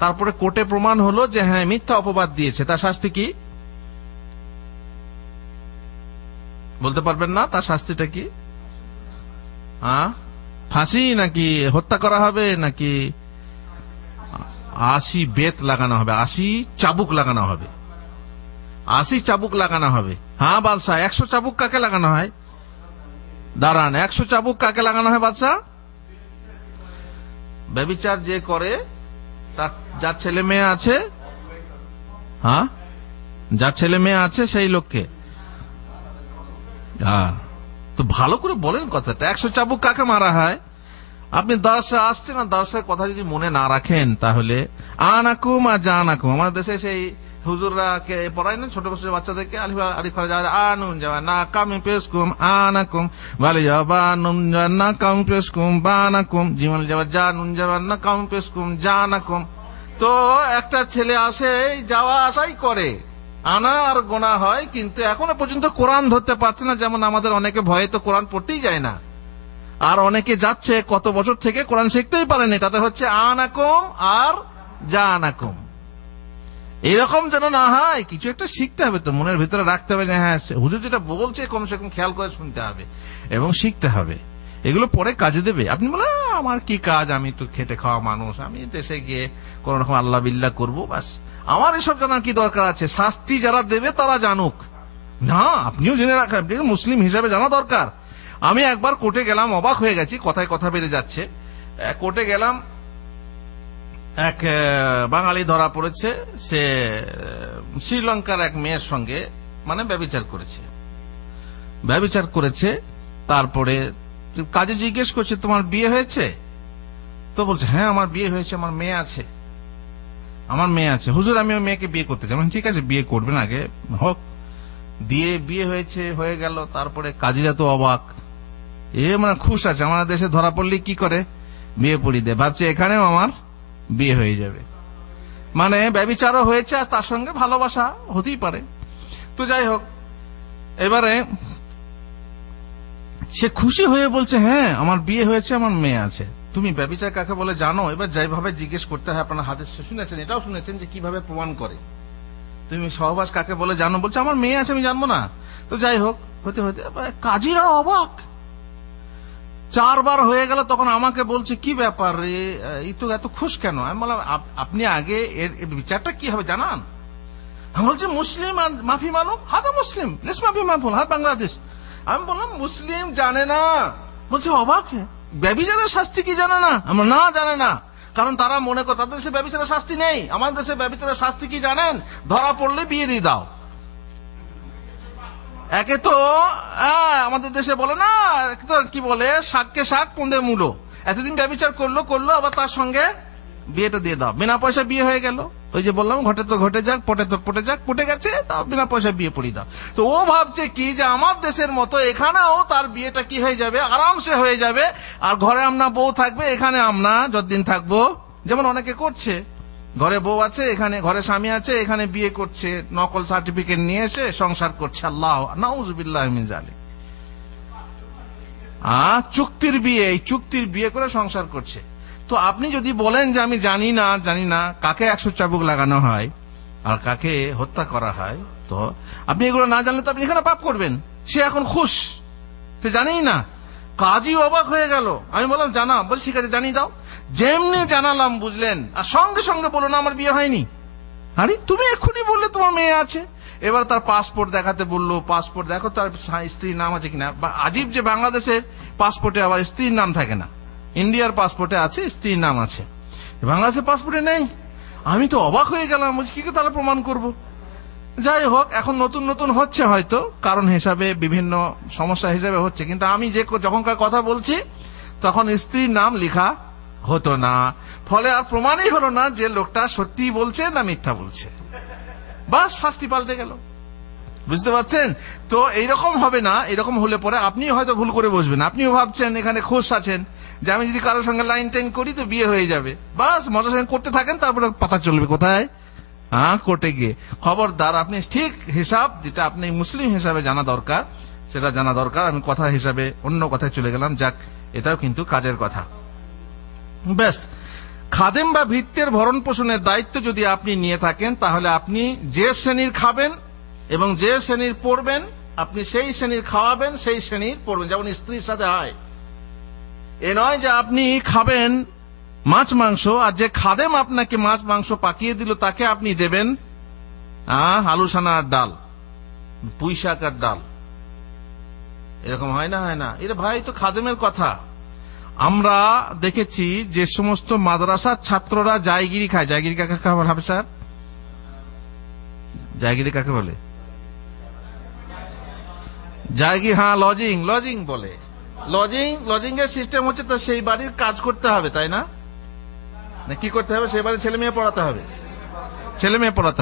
তারপরে কোর্টে প্রমাণ হলো যে হ্যাঁ মিথ্যা অপবাদ দিয়েছে, তার শাস্তি কি বলতে পারবেন না? তার শাস্তিটা কি? ফাঁসি, নাকি হত্যা করা হবে, নাকি 80 বেত লাগানো হবে, 80 চাবুক লাগানো হবে, 80 চাবুক লাগানো হবে? হ্যাঁ বাদশাহ, 100 চাবুক কাকে লাগানো হয়? দাঁড়ান, 100 চাবুক কাকে লাগানো হয় বাদশাহ? ব্যভিচার যে করে, তার যার ছেলে মেয়ে আছে, হ্যাঁ যার ছেলে মেয়ে আছে সেই লোককে। তো ভালো করে বলেন কথাটা, 100 চাবুক কাকে মারা হয়? আপনি দর্শে আসছেন, না দর্শের কথা যদি মনে না রাখেন তাহলে আনাকুম আর জানাকুম, আমাদের দেশে সেই হুজুররা কে পড়ায় না ছোট বছরের বাচ্চাদেরকে, আলিফ আনুন না কামি পেশকুম আনাকুম বালি যাবানুন না কামি পেশকুম বানাকুম জীবন যাবার জানুন যাবার না কামি পেশকুম জানাকুম। তো একটা ছেলে আসে, যাওয়া আসাই করে, আনা আর গোনা হয়, কিন্তু এখনো পর্যন্ত কোরআন ধরতে পারছে না। যেমন আমাদের অনেকে ভয়ে তো কোরআন পড়তেই যায় না, আর অনেকে যাচ্ছে কত বছর থেকে কোরআন শিখতেই পারেনি, তাতে হচ্ছে আনাকুম আর জানাকুম। এরকম যেন না হয়, কিছু একটা শিখতে হবে তো, মনের ভিতরে রাখতে হবে, হ্যাঁ হুজুর যেটা বলছে কমসে কম খেয়াল করে শুনতে হবে এবং শিখতে হবে। এগুলো পরে কাজে দেবে। আপনি বলেন আমার কি কাজ, আমি তো খেটে খাওয়া মানুষ, আমি দেশে গিয়ে কোন রকম আল্লাহ বিল্লাহ করবো, বাস আমার এসব জানার কি দরকার আছে? শাস্তি যারা দেবে তারা জানুক। না, আপনিও জেনে রাখেন, আপনি মুসলিম হিসাবে জানা দরকার। আমি একবার কোর্টে গেলাম, অবাক হয়ে গেছি, কথায় কথা বেড়ে যাচ্ছে। কোর্টে গেলাম, এক বাঙালি ধরা পড়েছে, সে শ্রীলঙ্কার এক মেয়ের সঙ্গে মানে ব্যভিচার করেছে। তারপরে কাজে জিজ্ঞেস করছে তোমার বিয়ে হয়েছে? তো বলছে হ্যাঁ আমার বিয়ে হয়েছে, আমার মেয়ে আছে। হুজুর আমি ওই মেয়েকে বিয়ে করতে চাই। ঠিক আছে, বিয়ে করবেন, আগে হোক। দিয়ে বিয়ে হয়ে গেল। তারপরে কাজীরা তো অবাক, মানে খুশ আছে, আমাদের দেশে ধরা পড়লে কি করে, বিয়ে পড়িয়ে দেয়, ভাবছে এখানেও আমার বিয়ে হয়ে যাবে। মানে ব্যভিচারও হয়েছে আর তার সঙ্গে ভালোবাসা হতেই পারে। তো যাই হোক, এবারে সে খুশি হয়ে বলছে হ্যাঁ আমার বিয়ে হয়েছে, আমার মেয়ে আছে। তুমি ব্যভিচার কাকে বলে জানো? এবার যেভাবে জিজ্ঞেস করতে হয়, আপনার হাতে শুনেছেন, এটাও শুনেছেন যে কিভাবে প্রমাণ করে। তুমি সহবাস কাকে বলে জানো? বলছে আমার মেয়ে আছে, আমি জানবো না। তো যাই হোক, হতে হতে কাজীরা অবাক। 4 বার হয়ে গেল, তখন আমাকে বলছে কি ব্যাপার রে, এই তো এত খুশ কেন? আমি বললাম আপনি আগে এর বিচারটা কি হবে জানান। আমি বলছি মুসলিম আর মাফি মালুম, হাতে মুসলিম লেস মাফি মাফুল হাত বাংলাদেশ। আমি বললাম মুসলিম জানে না। বলছে অবাক, ব্যভিচারের শাস্তি কি জানে না? আমরা না, জানে না, কারণ তারা মনে করে তাদের দেশে ব্যভিচারের শাস্তি নেই। আমার দেশে ব্যভিচারের শাস্তি কি জানেন? ধরা পড়লে বিয়ে দিয়ে দাও। একে তো আমাদের দেশে বলে না, কি বলে, শাককে শাক পুঁদে মূলো। এতদিন ব্যভিচার করলো, আবার তার সঙ্গে বিয়েটা দিয়ে দাও, বিনা পয়সা বিয়ে হয়ে গেল। ওই যে বললাম ঘটে তো ঘটে যাক, পটে তো পটে যাক, পটে গেছে, তাও বিনা পয়সা বিয়ে পড়িয়ে দাও। তো ও ভাবছে কি যে আমার দেশের মতো এখানেও তার বিয়েটা কি হয়ে যাবে, আরামসে হয়ে যাবে, আর ঘরে আমরা বউ থাকবে, এখানে আমরা যতদিন থাকবো, যেমন অনেকে করছে, ঘরে বউ আছে, এখানে ঘরে স্বামী আছে, এখানে বিয়ে করছে, নকল সার্টিফিকেট নিয়ে এসে সংসার করছে। আল্লাহ নাউজুবিল্লাহ মিন জালিক। চুক্তির বিয়ে করে সংসার করছে। তো আপনি যদি বলেন যে আমি জানি না কাকে 100 চাবুক লাগানো হয় আর কাকে হত্যা করা হয়, তো আপনি এগুলো না জানলে তো আপনি এখানে পাপ করবেন। সে এখন খুশ, সে জানেই না। কাজী অবাক হয়ে গেল। আমি বললাম জানা? বলছি ঠিক আছে জানিয়ে দাও। যেমনি জানালাম বুঝলেন, আর সঙ্গে সঙ্গে বলো না আমার বিয়ে হয়নি। আরে তুমি এক্ষুনি বললে তোমার মেয়ে আছে। এবার তার পাসপোর্ট দেখাতে বললো, পাসপোর্ট দেখো তার স্ত্রীর নাম আছে কিনা। আজীব যে বাংলাদেশের পাসপোর্টে আবার স্ত্রীর নাম থাকে না, ইন্ডিয়ার পাসপোর্টে আছে স্ত্রীর নাম আছে, বাংলাদেশের পাসপোর্টে নেই। আমি তো অবাক হয়ে গেলাম, বলছি কি তাহলে প্রমাণ করব। যাই হোক, এখন নতুন হচ্ছে, হয়তো কারণ হিসাবে বিভিন্ন সমস্যা হিসাবে হচ্ছে, কিন্তু আমি যখনকার কথা বলছি তখন স্ত্রীর নাম লেখা হতো না। ফলে আর প্রমাণই হলো না যে লোকটা সত্যি বলছে না মিথ্যা বলছে। বাস শাস্তি পাল্টে গেল। বুঝতে পারছেন? তো এইরকম হবে না। এরকম হলে পরে আপনিও হয়তো ভুল করে বসবেন। আপনিও ভাবছেন এখানে খুশ আছেন যে আমি যদি কারোর সঙ্গে লাইন টাইন করি তো বিয়ে হয়ে যাবে, বাস মজার সঙ্গে করতে থাকেন, তারপরে পাতা চলবে কোথায়? কোর্টে গিয়ে। খবরদার, আপনি ঠিক হিসাব যেটা আপনি মুসলিম হিসাবে জানা দরকার সেটা জানা দরকার। আমি কথা হিসাবে অন্য কথায় চলে গেলাম, যাক, এটাও কিন্তু কাজের কথা। ব্যাস, খাদেম বা ভৃত্যের ভরণ পোষণের দায়িত্ব যদি আপনি নিয়ে থাকেন, তাহলে আপনি যে শ্রেণীর খাবেন এবং যে শ্রেণীর পড়বেন, আপনি সেই শ্রেণীর খাওয়াবেন, সেই শ্রেণীর পড়বেন। যেমন স্ত্রীর সাথে হয়, এ নয় যে আপনি খাবেন মাছ মাংস, আর যে খাদেম আপনাকে মাছ মাংস পাকিয়ে দিল তাকে আপনি দেবেন আলু সানা আর ডাল, পুঁই শাক আর ডাল। এরকম হয় না? এটা ভাই তো খাদেমের কথা। আমরা দেখেছি যে সমস্ত মাদ্রাসার ছাত্ররা জায়গিরি খায়। জায়গিরি কাকে খাবার হবে স্যার? জায়গিরি কাকে বলে? জায়গি, লজিং বলে। লজিং এর সিস্টেম হচ্ছে তো সেই বাড়ির কাজ করতে হবে, তাই না? কি করতে হবে? সেই বাড়ির ছেলে মেয়ে পড়াতে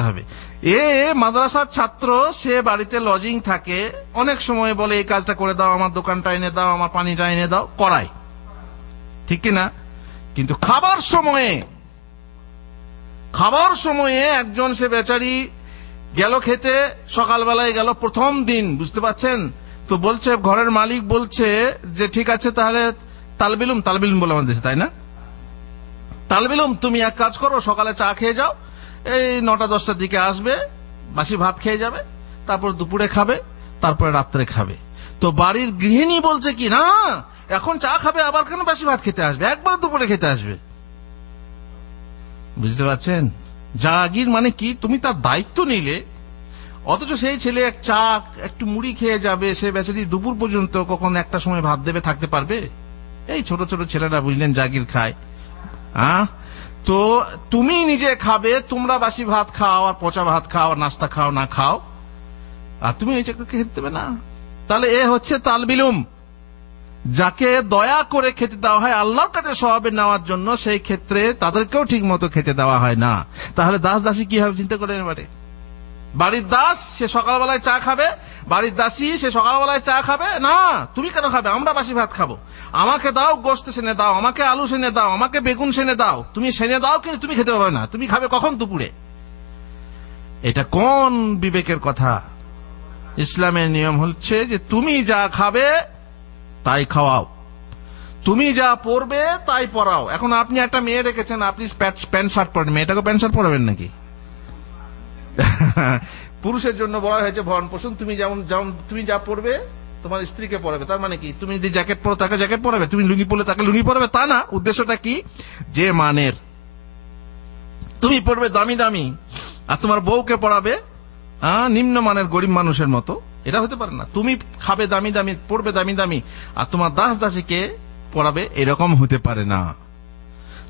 হবে। মাদ্রাসার ছাত্র, সে বাড়িতে লজিং থাকে, অনেক সময় বলে এই কাজটা করে দাও, আমার দোকানটা এনে দাও, আমার পানিটা এনে দাও, করায়, ঠিক কিনা? কিন্তু খাবার সময়ে একজন সে বেচারি গেল খেতে, সকালবেলায় গেল, প্রথম দিন, বুঝতে পারছেন তো, বলছে ঘরের মালিক বলছে যে ঠিক আছে তাহলে তালবিলুম বলে আমাদের দেশে, তাই না? তালবিলুম, তুমি এক কাজ করো, সকালে চা খেয়ে যাও, এই 9টা-10টার দিকে আসবে, বাসি ভাত খেয়ে যাবে, তারপর দুপুরে খাবে, তারপরে রাত্রে খাবে। তো বাড়ির গৃহিণী বলছে কি, না এখন চা খাবে, আবার কেন বাসি ভাত খেতে আসবে, একবার দুপুরে খেতে আসবে। বুঝতে পারছেন? জাগির মানে কি, তুমি তার দায়িত্ব নিলে, অথচ সেই ছেলে এক চা একটু মুড়ি খেয়ে যাবে, সে বেচারি দুপুর পর্যন্ত কখন একটা সময় ভাত দেবে থাকতে পারবে? এই ছোট ছোট ছেলেরা বুঝলেন জাগির খায়। তো তুমি নিজে খাবে, তোমরা বাসি ভাত খাও আর পচা ভাত খাও, নাস্তা খাও না খাও, আর তুমি এই চাকরি খেতে দেবে না। তাহলে এ হচ্ছে তালবিলুম। যাকে দয়া করে খেতে দেওয়া হয় আল্লাহর কাছে সওয়াবে নেওয়ার জন্য, সেই ক্ষেত্রে তাদেরকেও ঠিক মতো খেতে দেওয়া হয় না। তাহলে দাস দাসী কি হবে চিন্তা করেন এবারে। বাড়ির দাস সে সকালবেলায় চা খাবে, বাড়ির দাসী সে সকালবেলায় চা খাবে না। তুমি কেন খাবে, আমরা বাসি ভাত খাবো, আমাকে দাও গোশত সেনে দাও, আমাকে আলু সেনে দাও, আমাকে বেগুন সেনে দাও, তুমি সেনে দাও, কিন্তু তুমি খেতে পারবে না, তুমি খাবে কখন, দুপুরে। এটা কোন বিবেকের কথা? ইসলামের নিয়ম হচ্ছে যে তুমি যা খাবে তাই খাওয়াও, তুমি যা পরবে তাই পরাও। এখন আপনি একটা মেয়ে রেখেছেন, আপনি প্যান্ট শার্ট পরেন, মেয়েটাকে প্যান্ট শার্ট পরাবেন নাকি? পুরুষের জন্য বলা হয়েছে ভরণ পোষণ, তুমি যেমন তুমি যা পরবে তোমার স্ত্রীকে পরাবে। তার মানে কি, তুমি যদি জ্যাকেট পরো তাকে জ্যাকেট পরাবে, তুমি লুঙ্গি পরলে তাকে লুঙ্গি পরাবে, তা না। উদ্দেশ্যটা কি, যে মানের। তুমি পরবে দামি দামি আর তোমার বউকে পরাবে নিম্নমানের গরিব মানুষের মতো, এটা হতে পারে না। তুমি খাবে দামি দামি, পড়বে দামি দামি, আর তোমার দাস দাসীকে পড়াবে, এরকম হতে পারে না।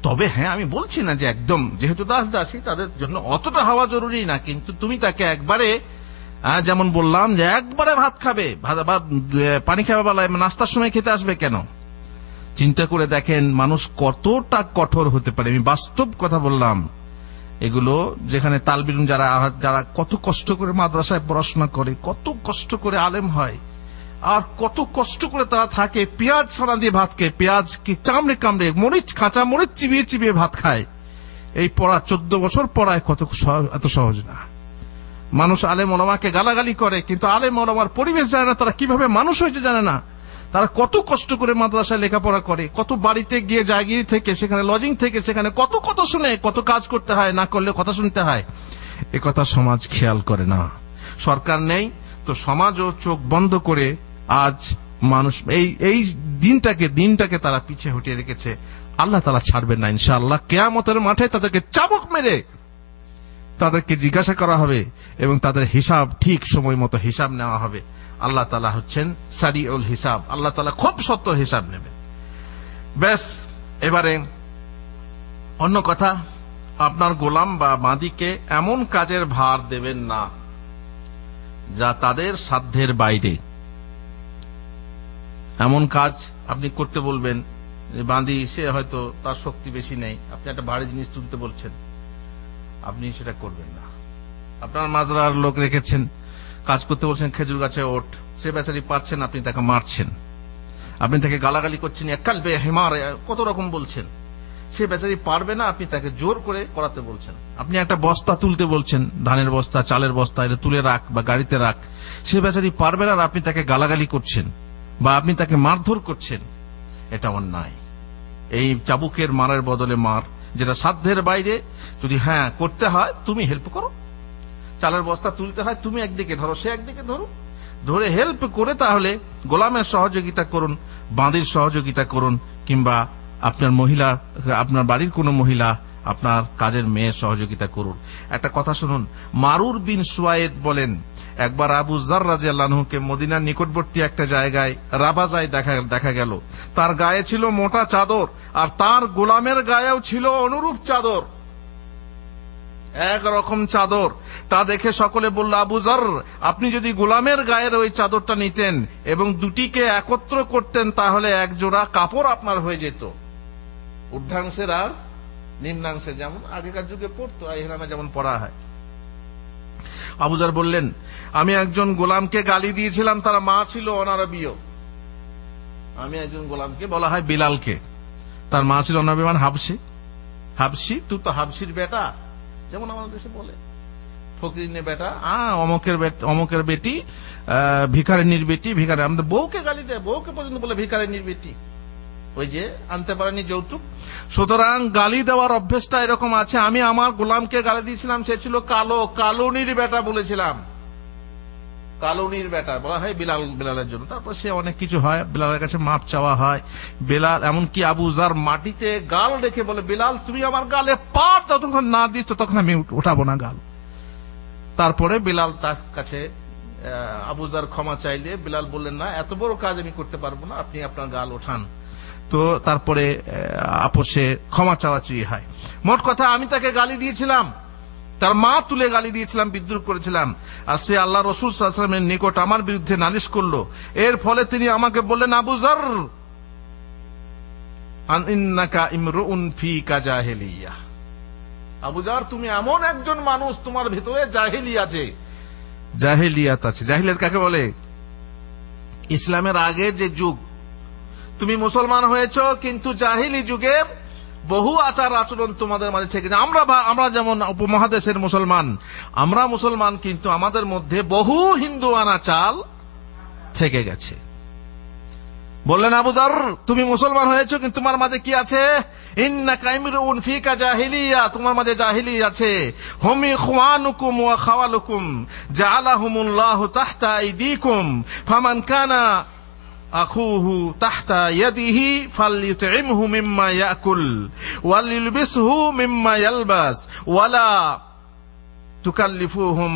তবে হ্যাঁ, আমি বলছি না যে একদম, যেহেতু দাস দাসী তাদের জন্য অতটা হওয়া জরুরি না, কিন্তু তুমি তাকে একবারে, যেমন বললাম যে একবারে ভাত খাবে, পানি খাবে বেলায়, নাস্তার সময় খেতে আসবে কেন? চিন্তা করে দেখেন মানুষ কতটা কঠোর হতে পারে। আমি বাস্তব কথা বললাম। এগুলো যেখানে তালবিলুম যারা কত কষ্ট করে মাদ্রাসায় পড়াশোনা করে, কত কষ্ট করে আলেম হয়, আর কত কষ্ট করে তারা থাকে, পেঁয়াজ ছাড়া দিয়ে ভাত খায়, পেঁয়াজ কি চামড়ে কামড়ে, মরিচ কাঁচা মরিচ চিবিয়ে চিবিয়ে ভাত খায়। এই পড়া 14 বছর পড়ায় এত সহজ না। মানুষ আলেম ওলামাকে গালাগালি করে, কিন্তু আলেম ওলামার পরিবেশ জানে না, তারা কিভাবে মানুষ হয়েছে জানে না। তারা কত কষ্ট করে মাদ্রাসায় লেখাপড়া করে, কত বাড়িতে গিয়ে জাগির থেকে, সেখানে লজিং থেকে, সেখানে কত কত শুনে, কত কাজ করতে হয়, না করলে কথা শুনতে হয়। এ কথা সমাজ খেয়াল করে না। সরকার নেই তো সমাজও চোখ বন্ধ করে আজ মানুষ এই দিনটাকে তারা পিছিয়ে হটিয়ে রেখেছে। আল্লাহ তাআলা ছাড়বেন না ইনশাআল্লাহ। কিয়ামতের মাঠে তাদেরকে চাবুক মেরে তাদেরকে জিজ্ঞাসা করা হবে এবং তাদের হিসাব ঠিক সময় মতো হিসাব নেওয়া হবে। আল্লাহ তাআলা হচ্ছেন সারিউল হিসাব, আল্লাহ তাআলা খুব সত্তর হিসাব নেবেন। ব্যাস, এবারে অন্য কথা, আপনার গোলাম বা বাদীকে এমন কাজের ভার দেবেন না যা তাদের সাধ্যের বাইরে। এমন কাজ আপনি করতে বলবেন, বাঁধি সে হয়তো তার শক্তি বেশি নেই, আপনি একটা ভারী জিনিস তুলতে বলছেন, আপনি সেটা করবেন না। আপনার মাজরার লোক রেখেছেন, কাজ করতে বলছেন, খেজুর গাছে ওঠ, সে বেচারি পারছেন, আপনি তাকে মারছেন, আপনি তাকে গালাগালি করছেন, একাল বে হেমার, কত রকম বলছেন, সে বেচারি পারবে না, আপনি তাকে জোর করে করাতে বলছেন। আপনি একটা বস্তা তুলতে বলছেন, ধানের বস্তা, চালের বস্তা, এটা তুলে রাখ বা গাড়িতে রাখ, সে বেচারি পারবে না, আর আপনি তাকে গালাগালি করছেন বা আপনি তাকে মারধর করছেন। এটা অন্যায়। এই চাবুকের মারার বদলে মার, যেটা সাধ্যের বাইরে। যদি হ্যাঁ করতে হয় তুমি হেল্প করো, চালের বস্তা তুলতে হয় তুমি একদিকে ধরো, সে একদিকে ধরে হেল্প করে, তাহলে গোলামের সহযোগিতা করুন, বাঁধির সহযোগিতা করুন, কিংবা আপনার বাড়ির কোনো মহিলা, আপনার কাজের মেয়ের সহযোগিতা করুন। একটা কথা শুনুন, মারুর বিন সুয়াইদ বলেন, একবার আবু যার রাদিয়াল্লাহু আনহুকে মদিনার নিকটবর্তী একটা জায়গায় রাবাজায় দেখা গেল। তার গায়ে ছিল মোটা চাদর, আর তার গোলামের গায়েও ছিল অনুরূপ চাদর, একরকম চাদর। তা দেখে সকলে বলল, আবু যার, আপনি যদি গোলামের গায়ের ওই চাদরটা নিতেন এবং দুটিকে একত্র করতেন, তাহলে এক জোড়া কাপড় আপনার হয়ে যেত, ঊর্ধ্বাংশের আর নিম্নাংশে, যেমন আগেকার যুগে পড়তো, ইহরামে যেমন পড়া হয়। আবু যার বললেন, আমি একজন গোলামকে গালি দিয়েছিলাম, তার মা ছিল অনারবীয়। আমি একজন গোলামকে, বলা হয় বিলালকে, তার মা ছিল অনারবী, মানে হাবশি, তুই তো হাবশির বেটা, যেমন আমাদের দেশে বলে ফকিরিনের বেটা, অমকের বেটি, ভিখারিনীর বেটি, আমাদের বউকে গালি দেয়, বউকে পর্যন্ত বলে ভিখারিনীর বেটি। ওই যে আনতে পারেনি যৌতুক। সুতরাং গালি দেওয়ার অভ্যেসটা এরকম আছে। আমি আমার গোলামকে গালি দিয়েছিলাম, সে ছিল কালো, কালুনির বেটা বলেছিলাম, কালুনির বেটা বলা হয় বিলালের জন্য। তারপর সে অনেক কিছু হয়, বিলালের কাছে মাপ চাওয়া হয়। বিলাল এমনকি আবু জার মাটিতে গাল রেখে বলে, বিলাল তুমি আমার গালে পা যতক্ষণ না দিস ততক্ষণ আমি উঠাবো না গাল। তারপরে বিলাল তার কাছে আবু জার ক্ষমা চাইলে বিলাল বললেন, না এত বড় কাজ আমি করতে পারবো না, আপনি আপনার গাল ওঠান। তো তারপরে আপোষে ক্ষমা চাওয়াচাওয়ি হয়। মোট কথা আমি তাকে গালি দিয়েছিলাম, তার মা তুলে গালি দিয়েছিলাম, বিদ্রুপ করেছিলাম। আর সে আল্লাহ রাসূল সাল্লাল্লাহু আলাইহি ওয়াসাল্লামের নিকট আমার বিরুদ্ধে নালিশ করলো। এর ফলে তিনি আমাকে বললেন, আবু যর ইন্নাকা ইমরুউন ফীকা জাহিলিয়া, আবু যর তুমি এমন একজন মানুষ, তোমার ভিতরে জাহিলিয়াত আছে। জাহিলিয়াত আছে। জাহিলিয়াত কাকে বলে? ইসলামের আগের যে যুগ, তুমি মুসলমান হয়েছো কিন্তু জাহিলি যুগের বহু আচার আচরণ তোমাদের মাঝে থেকে। আমরা যেমন উপমহাদেশের মুসলমান, আমরা মুসলমান, কিন্তু আমাদের মধ্যে বহু হিন্দুয়ানা চাল থেকে গেছে। বললেন, আবু যর তুমি মুসলমান হয়েছো কিন্তু তোমার মাঝে কি আছে? ইন্নাকা ইমরুউন ফীকা জাহিলিয়া, তোমার মাঝে জাহিলি আছে। হুম ইখওয়ানুকুম ওয়া খাওয়ালুকুম জাআলাহুমুল্লাহু তাহতা আইদিকুম ফামান কানা আখুহু তাহতা ইয়াদিহি ফালইউতইমহু মিম্মা ইয়াকুল ওয়ালিলবিসহু মিম্মা ইয়ালবাস ওয়ালা তুকাল্লিফুহুম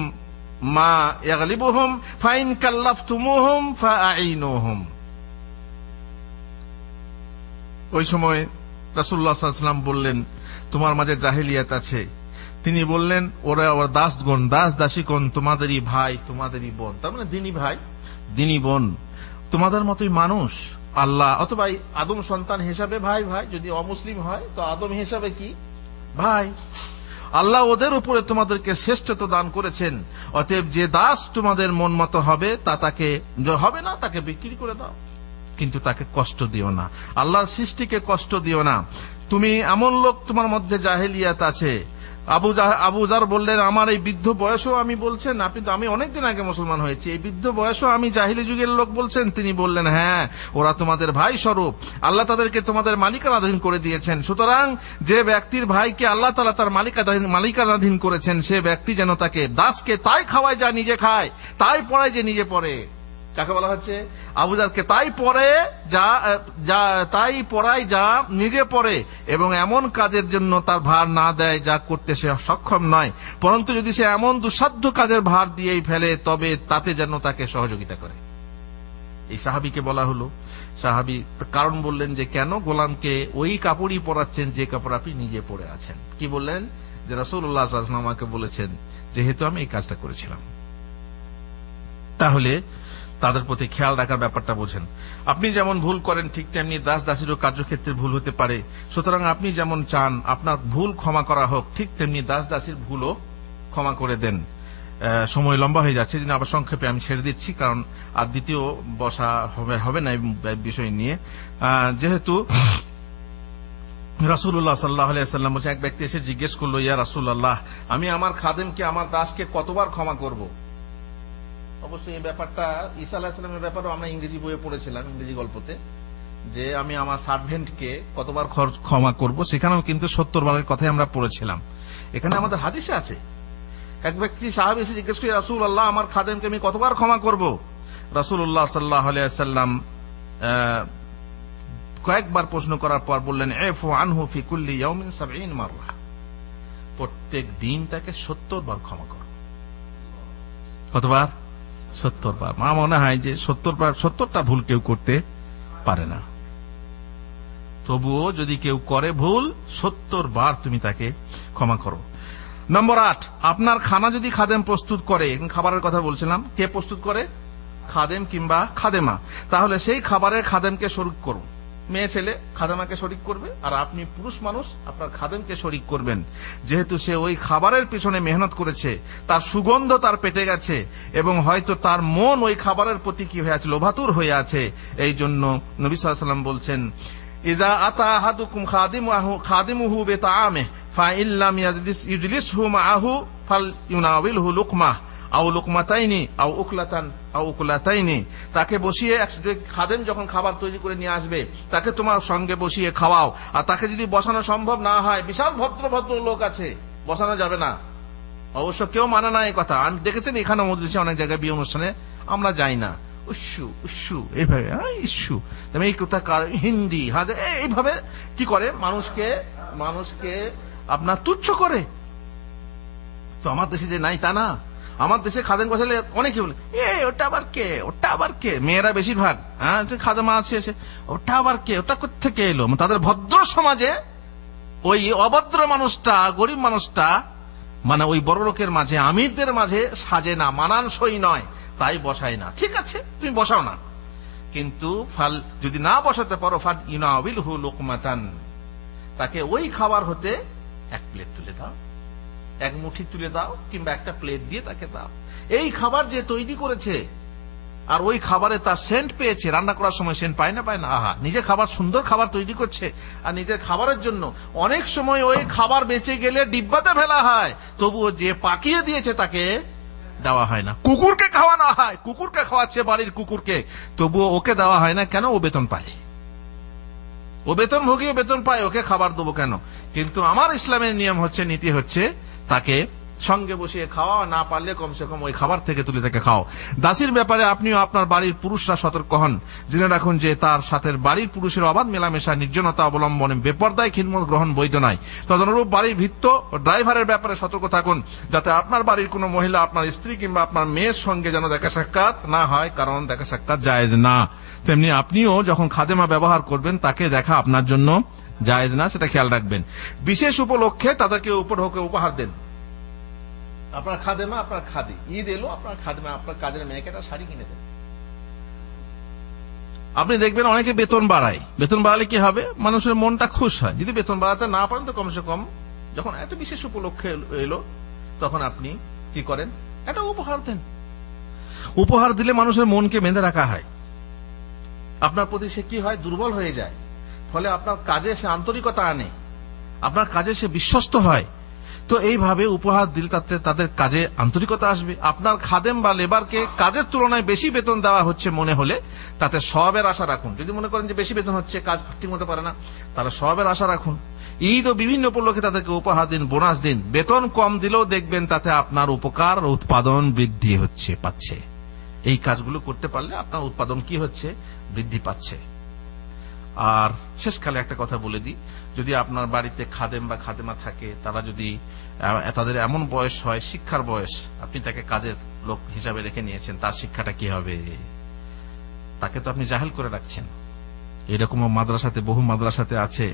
মা ইয়াগলিবুহুম ফাইন কাল্লাফতুমুহুম ফাআইনুহুম। ওই সময় রাসূলুল্লাহ সাল্লাল্লাহু আলাইহি ওয়াসাল্লাম বললেন, তোমার মাঝে জাহিলিয়াত আছে। তিনি বললেন, ওরা ওর দাসগণ, দাস দাসীগণ তোমাদেরই ভাই, তোমাদেরই বোন। তার মানে দিনী ভাই, দিনী বোন, তোমাদের মতোই মানুষ। আল্লাহ অথবা আদম সন্তান হিসাবে ভাই ভাই, যদি অমুসলিম হয় তো আদম হিসাবে কি ভাই। আল্লাহ ওদের উপরে তোমাদেরকে শ্রেষ্ঠত্ব দান করেছেন। অতএব যে দাস তোমাদের মন মতো হবে, তা তাকে হবে না, তাকে বিক্রি করে দাও, কিন্তু তাকে কষ্ট দিও না, আল্লাহর সৃষ্টিকে কষ্ট দিও না। তুমি এমন লোক, তোমার মধ্যে জাহেলিয়াত আছে। আবু যর বললেন, আমার এই বৃদ্ধ বয়সেও আমি বলছেন, আপনি তো, আমি অনেকদিন আগে মুসলমান হয়েছি, এই বৃদ্ধ বয়সেও আমি জাহিলি যুগের লোক বলছেন? তিনি বললেন, হ্যাঁ, ওরা তোমাদের ভাই স্বরূপ, আল্লাহ তাদেরকে তোমাদের মালিকানাধীন করে দিয়েছেন। সুতরাং যে ব্যক্তির ভাইকে আল্লাহ তাআলা তার মালিকানাধীন করেছেন, সে ব্যক্তি যেন তাকে, দাসকে তাই খাওয়ায় যা নিজে খায়, তাই পড়ায় যে নিজে পড়ে। কাকে বলা হচ্ছে? আবু যরকে তাই পড়ে তাই পড়ায় যা নিজে পড়ে, এবং এমন কাজের জন্য তার ভার না দেয় যা করতে সে সক্ষম নয়, পরন্তু যদি সে এমন দুঃসাধ্য কাজের ভার দিয়েই ফেলে তবে তাতে যেন তাকে সহযোগিতা করে। এই সাহাবীকে বলা হলো। সাহাবী কারণ বললেন যে কেন গোলামকে ওই কাপড়ই পরাচ্ছেন যে কাপড় আপনি নিজে পরে আছেন। কি বললেন? যে রাসূলুল্লাহ সাল্লাল্লাহু আলাইহি ওয়াসাল্লাম আমাকে বলেছেন যেহেতু আমি এই কাজটা করেছিলাম। তাহলে তাদের প্রতি খেয়াল রাখার ব্যাপারটা বোঝেন। আপনি যেমন ভুল করেন ঠিক তেমনি দাস দাসীরও কার্যক্ষেত্রে ভুল হতে পারে। সুতরাং আপনি যেমন চান আপনার ভুল ক্ষমা করা হোক, ঠিক তেমনি দাস দাসীর ভুলও ক্ষমা করে দেন। সময় লম্বা হয়ে যাচ্ছে, যেন আবার সংক্ষেপে আমি ছেড়ে দিচ্ছি, কারণ আর দ্বিতীয় বসা হবে না এই বিষয় নিয়ে। যেহেতু রাসূলুল্লাহ সাল্লাল্লাহু আলাইহি ওয়াসাল্লাম বলছেন, এক ব্যক্তি এসে জিজ্ঞেস করলো, ইয়া রাসূলুল্লাহ, আমি আমার খাদেমকে, আমার দাসকে কতবার ক্ষমা করব? অবশ্যই এই ব্যাপারটা ঈসা আলাইহিস সালামের ব্যাপারেও আমরা ইংরেজি বইয়ে পড়েছিলাম, ইংরেজি গল্পতে, যে আমি আমার সার্ভেন্টকে কতবার ক্ষমা করব। সেখানেও কিন্তু 70 বারের কথাই আমরা পড়েছিলাম। এখানে আমাদের হাদিসে আছে, এক ব্যক্তি সাহাবী এসে জিজ্ঞেস করে, রাসূলুল্লাহ, আমার খাদেমকে আমি কতবার ক্ষমা করব? রাসূলুল্লাহ সাল্লাল্লাহু আলাইহি ওয়াসাল্লাম কয়েকবার প্রশ্ন করার পর বললেন, আফু আনহু ফি কুল্লি ইয়াউমিন 70 মাররা, প্রত্যেক দিন তাকে 70 বার ক্ষমা করো। কতবার? 70 বার। মা মনে হয় যে 70টা ভুল কেউ করতে পারে না, তবুও যদি কেউ করে ভুল, 70 বার তুমি তাকে ক্ষমা করো। নম্বর 8, আপনার খানা যদি খাদেম প্রস্তুত করে, খাবারের কথা বলছিলাম, কে প্রস্তুত করে? খাদেম কিংবা খাদেমা। তাহলে সেই খাবারের খাদেমকে শরীক করুন। মেয়ে ছেলে খাদেমাকে শরীক করবে, আর আপনি পুরুষ মানুষ আপনার খাদেমকে শরীক করবেন। যেহেতু সে ওই খাবারের পিছনে মেহনত করেছে, তার সুগন্ধ তার পেটে গেছে, এবং হয়তো তার মন ওই খাবারের প্রতি কি হয়ে আছে, লোভাতুর হয়ে আছে। এই জন্য নবী সাল্লাল্লাহু আলাইহি ওয়াসাল্লাম বলছেন, ইযা আতা আহাদুকুম খাদিমুহু বিতাআমিহি ফাইন লাম ইজলিসহু মাআহু ফালইউনাওয়িলহু লুকমাহ আও লুকমাতাইনি আও উকলাতান আও উকলাতাইনি, তাকে বসিয়ে খাদেম যখন খাবার তৈরি করে নিয়ে আসবে তাকে তোমার সঙ্গে বসিয়ে খাওয়াও। আর তাকে যদি বসানো সম্ভব না হয়, বিশাল ভদ্র ভদ্র লোক আছে, বসানো যাবে না, অবশ্য কেউ মানে না এই কথা। আমি দেখেছেন এখানে মজলিসে অনেক জায়গায় বিয়ে অনুষ্ঠানে আমরা যাই না, উস্সু উস্সু এইভাবে, ইস্যু এই কথা হিন্দি এইভাবে কি করে মানুষকে আপনার তুচ্ছ করে। তো আমার দেশে যে নাই তা না, আমার দেশে খাদেম বসালে অনেকে বলে ওটা আবার কে, ওটা আবার কে, মেয়েরা বেশিরভাগ, হ্যাঁ খাদেমা আছে এসে, ওটা আবার কে, ওটা কোত্থেকে এলো। তাদের ভদ্র সমাজে ওই অভদ্র মানুষটা, গরিব মানুষটা মানে ওই বড় লোকের মাঝে, আমিরদের মাঝে সাজে না, মানানসই নয়, তাই বসায় না। ঠিক আছে, তুমি বসাও না, কিন্তু ফাল যদি না বসাতে পারো ফাল ইউনাবিলহু লুকমাতান, তাকে ওই খাবার হতে এক প্লেট তুলে দাও, এক মুঠি তুলে দাও, কিংবা একটা প্লেট দিয়ে তাকে দাও। এই খাবার যে তৈরি করেছে আর ওই খাবারে তার সেন্ট পেয়েছে, রান্না করার সময় সেন্ট পায় না, পায় না, আহা, নিজে খাবার সুন্দর খাবার তৈরি করছে আর নিজের খাবারের জন্য অনেক সময় ওই খাবার বেঁচে গেলে ডিব্বাতে ফেলা হয়, তবুও যে পাকিয়ে দিয়েছে তাকে দেওয়া হয় না। কুকুরকে খাওয়ানো হয়, কুকুরকে খাওয়াচ্ছে বাড়ির কুকুরকে, তবুও ওকে দেওয়া হয় না। কেন? ও বেতন পায়, ও বেতন ভোগী, বেতন পায়, ওকে খাবার দেবো কেন? কিন্তু আমার ইসলামের নিয়ম হচ্ছে, নীতি হচ্ছে, তাকে সঙ্গে বসিয়ে খাওয়া, না পারলে কমসে কম ওই খাবার থেকে তুলে তাকে খাও। দাসীর ব্যাপারে আপনিও আপনার বাড়ির পুরুষরা সতর্ক হন, জেনে রাখুন যে তার সাথে বাড়ির পুরুষের অবাধ মেলামেশা, নির্জনতা অবলম্বনে বেপরদায় খিদমত গ্রহণ বৈধ নয়। তদনুরূপ বাড়ির ভৃত্য ও ড্রাইভারের ব্যাপারে সতর্ক থাকুন, যাতে আপনার বাড়ির কোনো মহিলা আপনার স্ত্রী কিংবা আপনার মেয়ের সঙ্গে যেন দেখা সাক্ষাৎ না হয়, কারণ দেখা সাক্ষাৎ জায়েজ না। তেমনি আপনিও যখন খাদেমা ব্যবহার করবেন তাকে দেখা আপনার জন্য জায়েজ না, সেটা খেয়াল রাখবেন। বিশেষ উপলক্ষে তাদেরকে উপহার দেন। আপনার খাদেমা, আপনার খাদি, ঈদ এলো, আপনার খাদেমা আপনার কাজের মেয়েকে একটা শাড়ি কিনে দেন। আপনি দেখবেন অনেকে বেতন বাড়ায়, বেতন বাড়ালে কি হবে, মানুষের মনটা খুশ হয়। যদি বেতন বাড়াতে না পারেন তো কমসে কম যখন একটা বিশেষ উপলক্ষে এলো তখন আপনি কি করেন, একটা উপহার দেন। উপহার দিলে মানুষের মনকে বেঁধে রাখা হয়, আপনার প্রতি সে কি হয়, দুর্বল হয়ে যায়। ফলে আপনার কাজে সে আন্তরিকতা আনে, আপনার কাজে সে বিশ্বস্ত হয়। তো এইভাবে উপহার দিলে তাদের কাজে আন্তরিকতা আসবে। আপনার খাদেম বা লেবারকে কাজের তুলনায় বেশি বেতন দেওয়া হচ্ছে মনে হলে তাতে সওয়াবের আশা রাখুন। যদি মনে করেন যে বেশি বেতন হচ্ছে, কাজ ঠিক মতো পারে না, তাহলে সওয়াবের আশা রাখুন। ঈদ ও বিভিন্ন উপলক্ষে তাদেরকে উপহার দিন, বোনাস দিন। বেতন কম দিলেও দেখবেন তাতে আপনার উপকার, উৎপাদন বৃদ্ধি পাচ্ছে। এই কাজগুলো করতে পারলে আপনার উৎপাদন কি হচ্ছে, বৃদ্ধি পাচ্ছে। আর শেষকালে একটা কথা বলে দিই, যদি আপনার বাড়িতে খাদেম বা খাদেমা থাকে, তারা যদি তাদের এমন বয়স হয়, শিক্ষার বয়স, আপনি তাকে কাজের লোক হিসাবে রেখে নিয়েছেন, তার শিক্ষাটা কি হবে? তাকে তো আপনি জাহেল করে রাখছেন। এরকম মাদ্রাসাতে, বহু মাদ্রাসাতে আছে,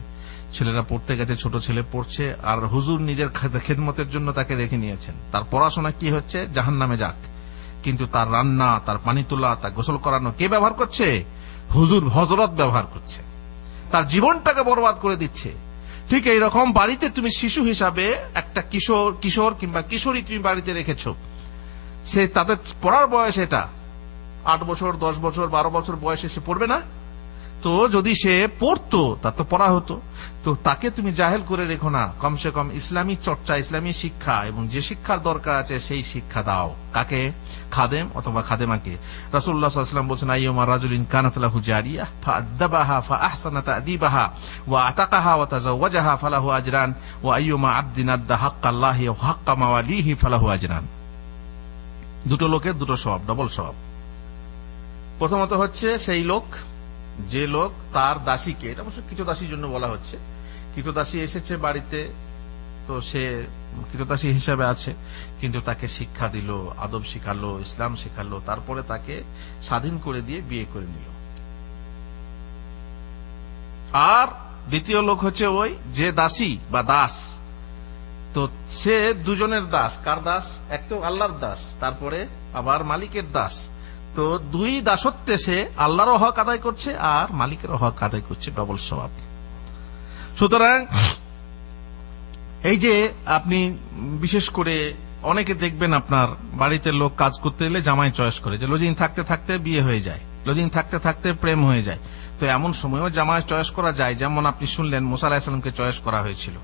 ছেলেরা পড়তে গেছে, ছোট ছেলে পড়ছে, আর হুজুর নিজের খেদমতের জন্য তাকে রেখে নিয়েছেন। তার পড়াশোনা কি হচ্ছে, জাহান্নামে যাক, কিন্তু তার রান্না, তার পানি তোলা, তার গোসল করানো কে ব্যবহার করছে? হুজুর, হযরত ব্যবহার করছে, তার জীবনটাকে বরবাদ করে দিচ্ছে। ঠিক এইরকম বাড়িতে তুমি শিশু হিসাবে একটা কিশোর কিংবা কিশোরী তুমি বাড়িতে রেখেছ, সে তাদের পড়ার বয়স, এটা 8 বছর, 10 বছর, 12 বছর বয়সে সে পড়বে না? তো যদি সে পড়তো, তার তো পড়া হতো। তো তাকে তুমি জাহেল করে রেখো না, কমসে কম ইসলামী চর্চা, ইসলামী শিক্ষা এবং যে শিক্ষার দরকার আছে সেই শিক্ষা দাও। কাকে? খাদেম অথবা খাদেমাকে। রাসূলুল্লাহ সাল্লাল্লাহু আলাইহি ওয়াসাল্লাম বলেছেন, আইয়ুমা রাজুলিন কানাত লাহু জারিয়া ফাআদ্দাবাহা ফাআহসানা তা'দীবাহা ওয়া আতাকাহা ওয়া তাযাওয়াজাহা ফালাহু আজরান ওয়া আইয়ুমা আবদিন আদ্দা হাক্কাল্লাহি ওয়া হাক্কা মাওয়ালিহি ফালাহু আজরান। দুটো লোকের দুটো সওয়াব, ডবল সওয়াব। প্রথমত হচ্ছে সেই লোক, যে লোক তার দাসীকে, এটা অবশ্য কৃতদাসীর জন্য বলা হচ্ছে, কৃতদাসী এসেছে বাড়িতে, তো সে কৃতদাসী হিসাবে আছে, কিন্তু তাকে শিক্ষা দিল, আদব শিখালো, ইসলাম শিখালো, তারপরে তাকে স্বাধীন করে দিয়ে বিয়ে করে নিল। আর দ্বিতীয় লোক হচ্ছে ওই যে দাসী বা দাস, তো সে দুজনের দাস। কার দাস? এক তো আল্লাহর দাস, তারপরে আবার মালিকের দাস। তো দুই দাসত্বে সে আল্লাহরও হক আদায় করছে আর মালিকেরও হক আদায় করছে, ডবল সওয়াব। সুতরাং এই যে আপনি বিশেষ করে অনেকে দেখবেন আপনার বাড়িতে লোক কাজ করতে এলে জামাই চয়েস করে, যে লজিং থাকতে থাকতে বিয়ে হয়ে যায়, লজিং থাকতে থাকতে প্রেম হয়ে যায়। তো এমন সময়ও জামাই চয়েস করা যায়, যেমন আপনি শুনলেন মুসা আলাইহিস সালামকে চয়েস করা হয়েছিল।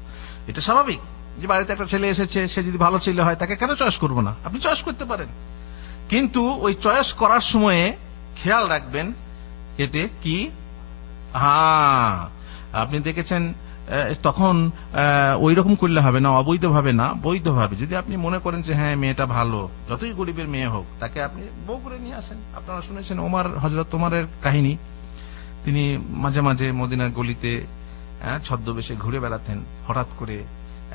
এটা স্বাভাবিক, যে বাড়িতে একটা ছেলে এসেছে, সে যদি ভালো ছেলে হয় তাকে কেন চয়েস করবো না, আপনি চয়েস করতে পারেন। কিন্তু ওই চয়েস করার সময়ে খেয়াল রাখবেন এতে কি, হ্যাঁ আপনি দেখেছেন তখন ওই রকম করলে হবে না, অবৈধভাবে না, বৈধভাবে যদি আপনি মনে করেন যে হ্যাঁ মেয়েটা ভালো, যতই গরিবের মেয়ে হোক, তাকে আপনি বউ করে নিয়ে আসেন। আপনারা শুনেছেন হযরত ওমরের কাহিনী, তিনি মাঝে মাঝে মদিনার গলিতে ছদ্মবেশে ঘুরে বেড়াতেন। হঠাৎ করে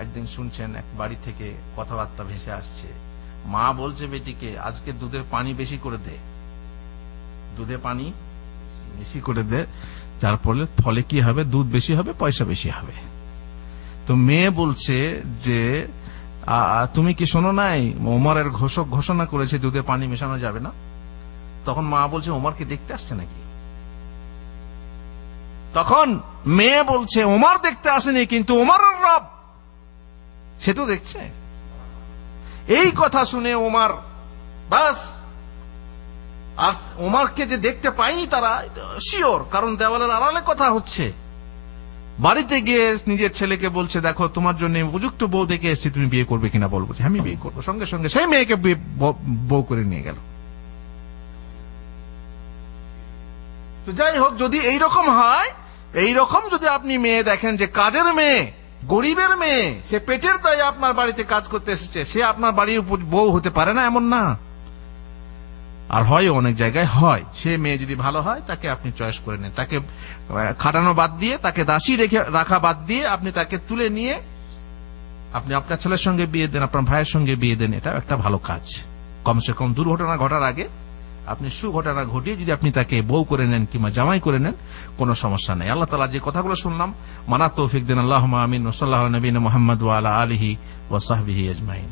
একদিন শুনছেন এক বাড়ি থেকে কথাবার্তা ভেসে আসছে, মা বলছে বেটিকে আজকে দুধের পানি বেশি করে দে, দুধে পানি বেশি করে দে, যার ফলে কি হবে, দুধ বেশি হবে, পয়সা বেশি হবে। তো মেয়ে বলছে যে তুমি কি শোনো নাই, ওমরের ঘোষণা করেছে দুধে পানি মেশানো যাবে না। তখন মা বলছে ওমরকে দেখতে আসছে নাকি? তখন মেয়ে বলছে ওমর দেখতে আসেনি, কিন্তু ওমরের রব সে তো দেখছে। এই কথা শুনে ওমর বাস, আর ওমরকে যে দেখতে পায়নি তারা শিওর, কারণ দেওয়ালের আড়ালে কথা হচ্ছে। বাড়িতে গিয়ে নিজের ছেলেকে বলছে দেখো তোমার জন্য উপযুক্ত বউ দেখে এসেছি, তুমি বিয়ে করবে কিনা বলবো, আমি বিয়ে করবো। সঙ্গে সঙ্গে সেই মেয়েকে বউ করে নিয়ে গেল। তো যাই হোক, যদি এইরকম হয়, এইরকম যদি আপনি মেয়ে দেখেন যে কাজের মেয়ে, গরিবের মেয়ে, সে পেটের দায়ে আপনার বাড়িতে কাজ করতে এসেছে, সে আপনার বাড়ির বউ হতে পারে না এমন না। আর হয় অনেক জায়গায় হয়, সে মেয়ে যদি ভালো হয় তাকে আপনি চয়েস করে নেন, তাকে খাটানো বাদ দিয়ে, তাকে দাসী রাখা বাদ দিয়ে আপনি তাকে তুলে নিয়ে আপনি আপনার ছেলের সঙ্গে বিয়ে দেন, আপনার ভাইয়ের সঙ্গে বিয়ে দেন। এটা একটা ভালো কাজ। কমসে কম দুর্ঘটনা ঘটার আগে আপনি সুঘটনা ঘটিয়ে যদি আপনি তাকে বউ করে নেন কিংবা জামাই করে নেন, কোনো সমস্যা নেই। আল্লাহ তাআলা যে কথাগুলো শুনলাম, মানার তৌফিক দেন। আল্লাহুম্মা আমিন। ওয়া সাল্লাল্লাহু আলা নবিয়িনা মুহাম্মদ ওয়া আলা আলিহি ওয়া সাহবিহি আজমাইন।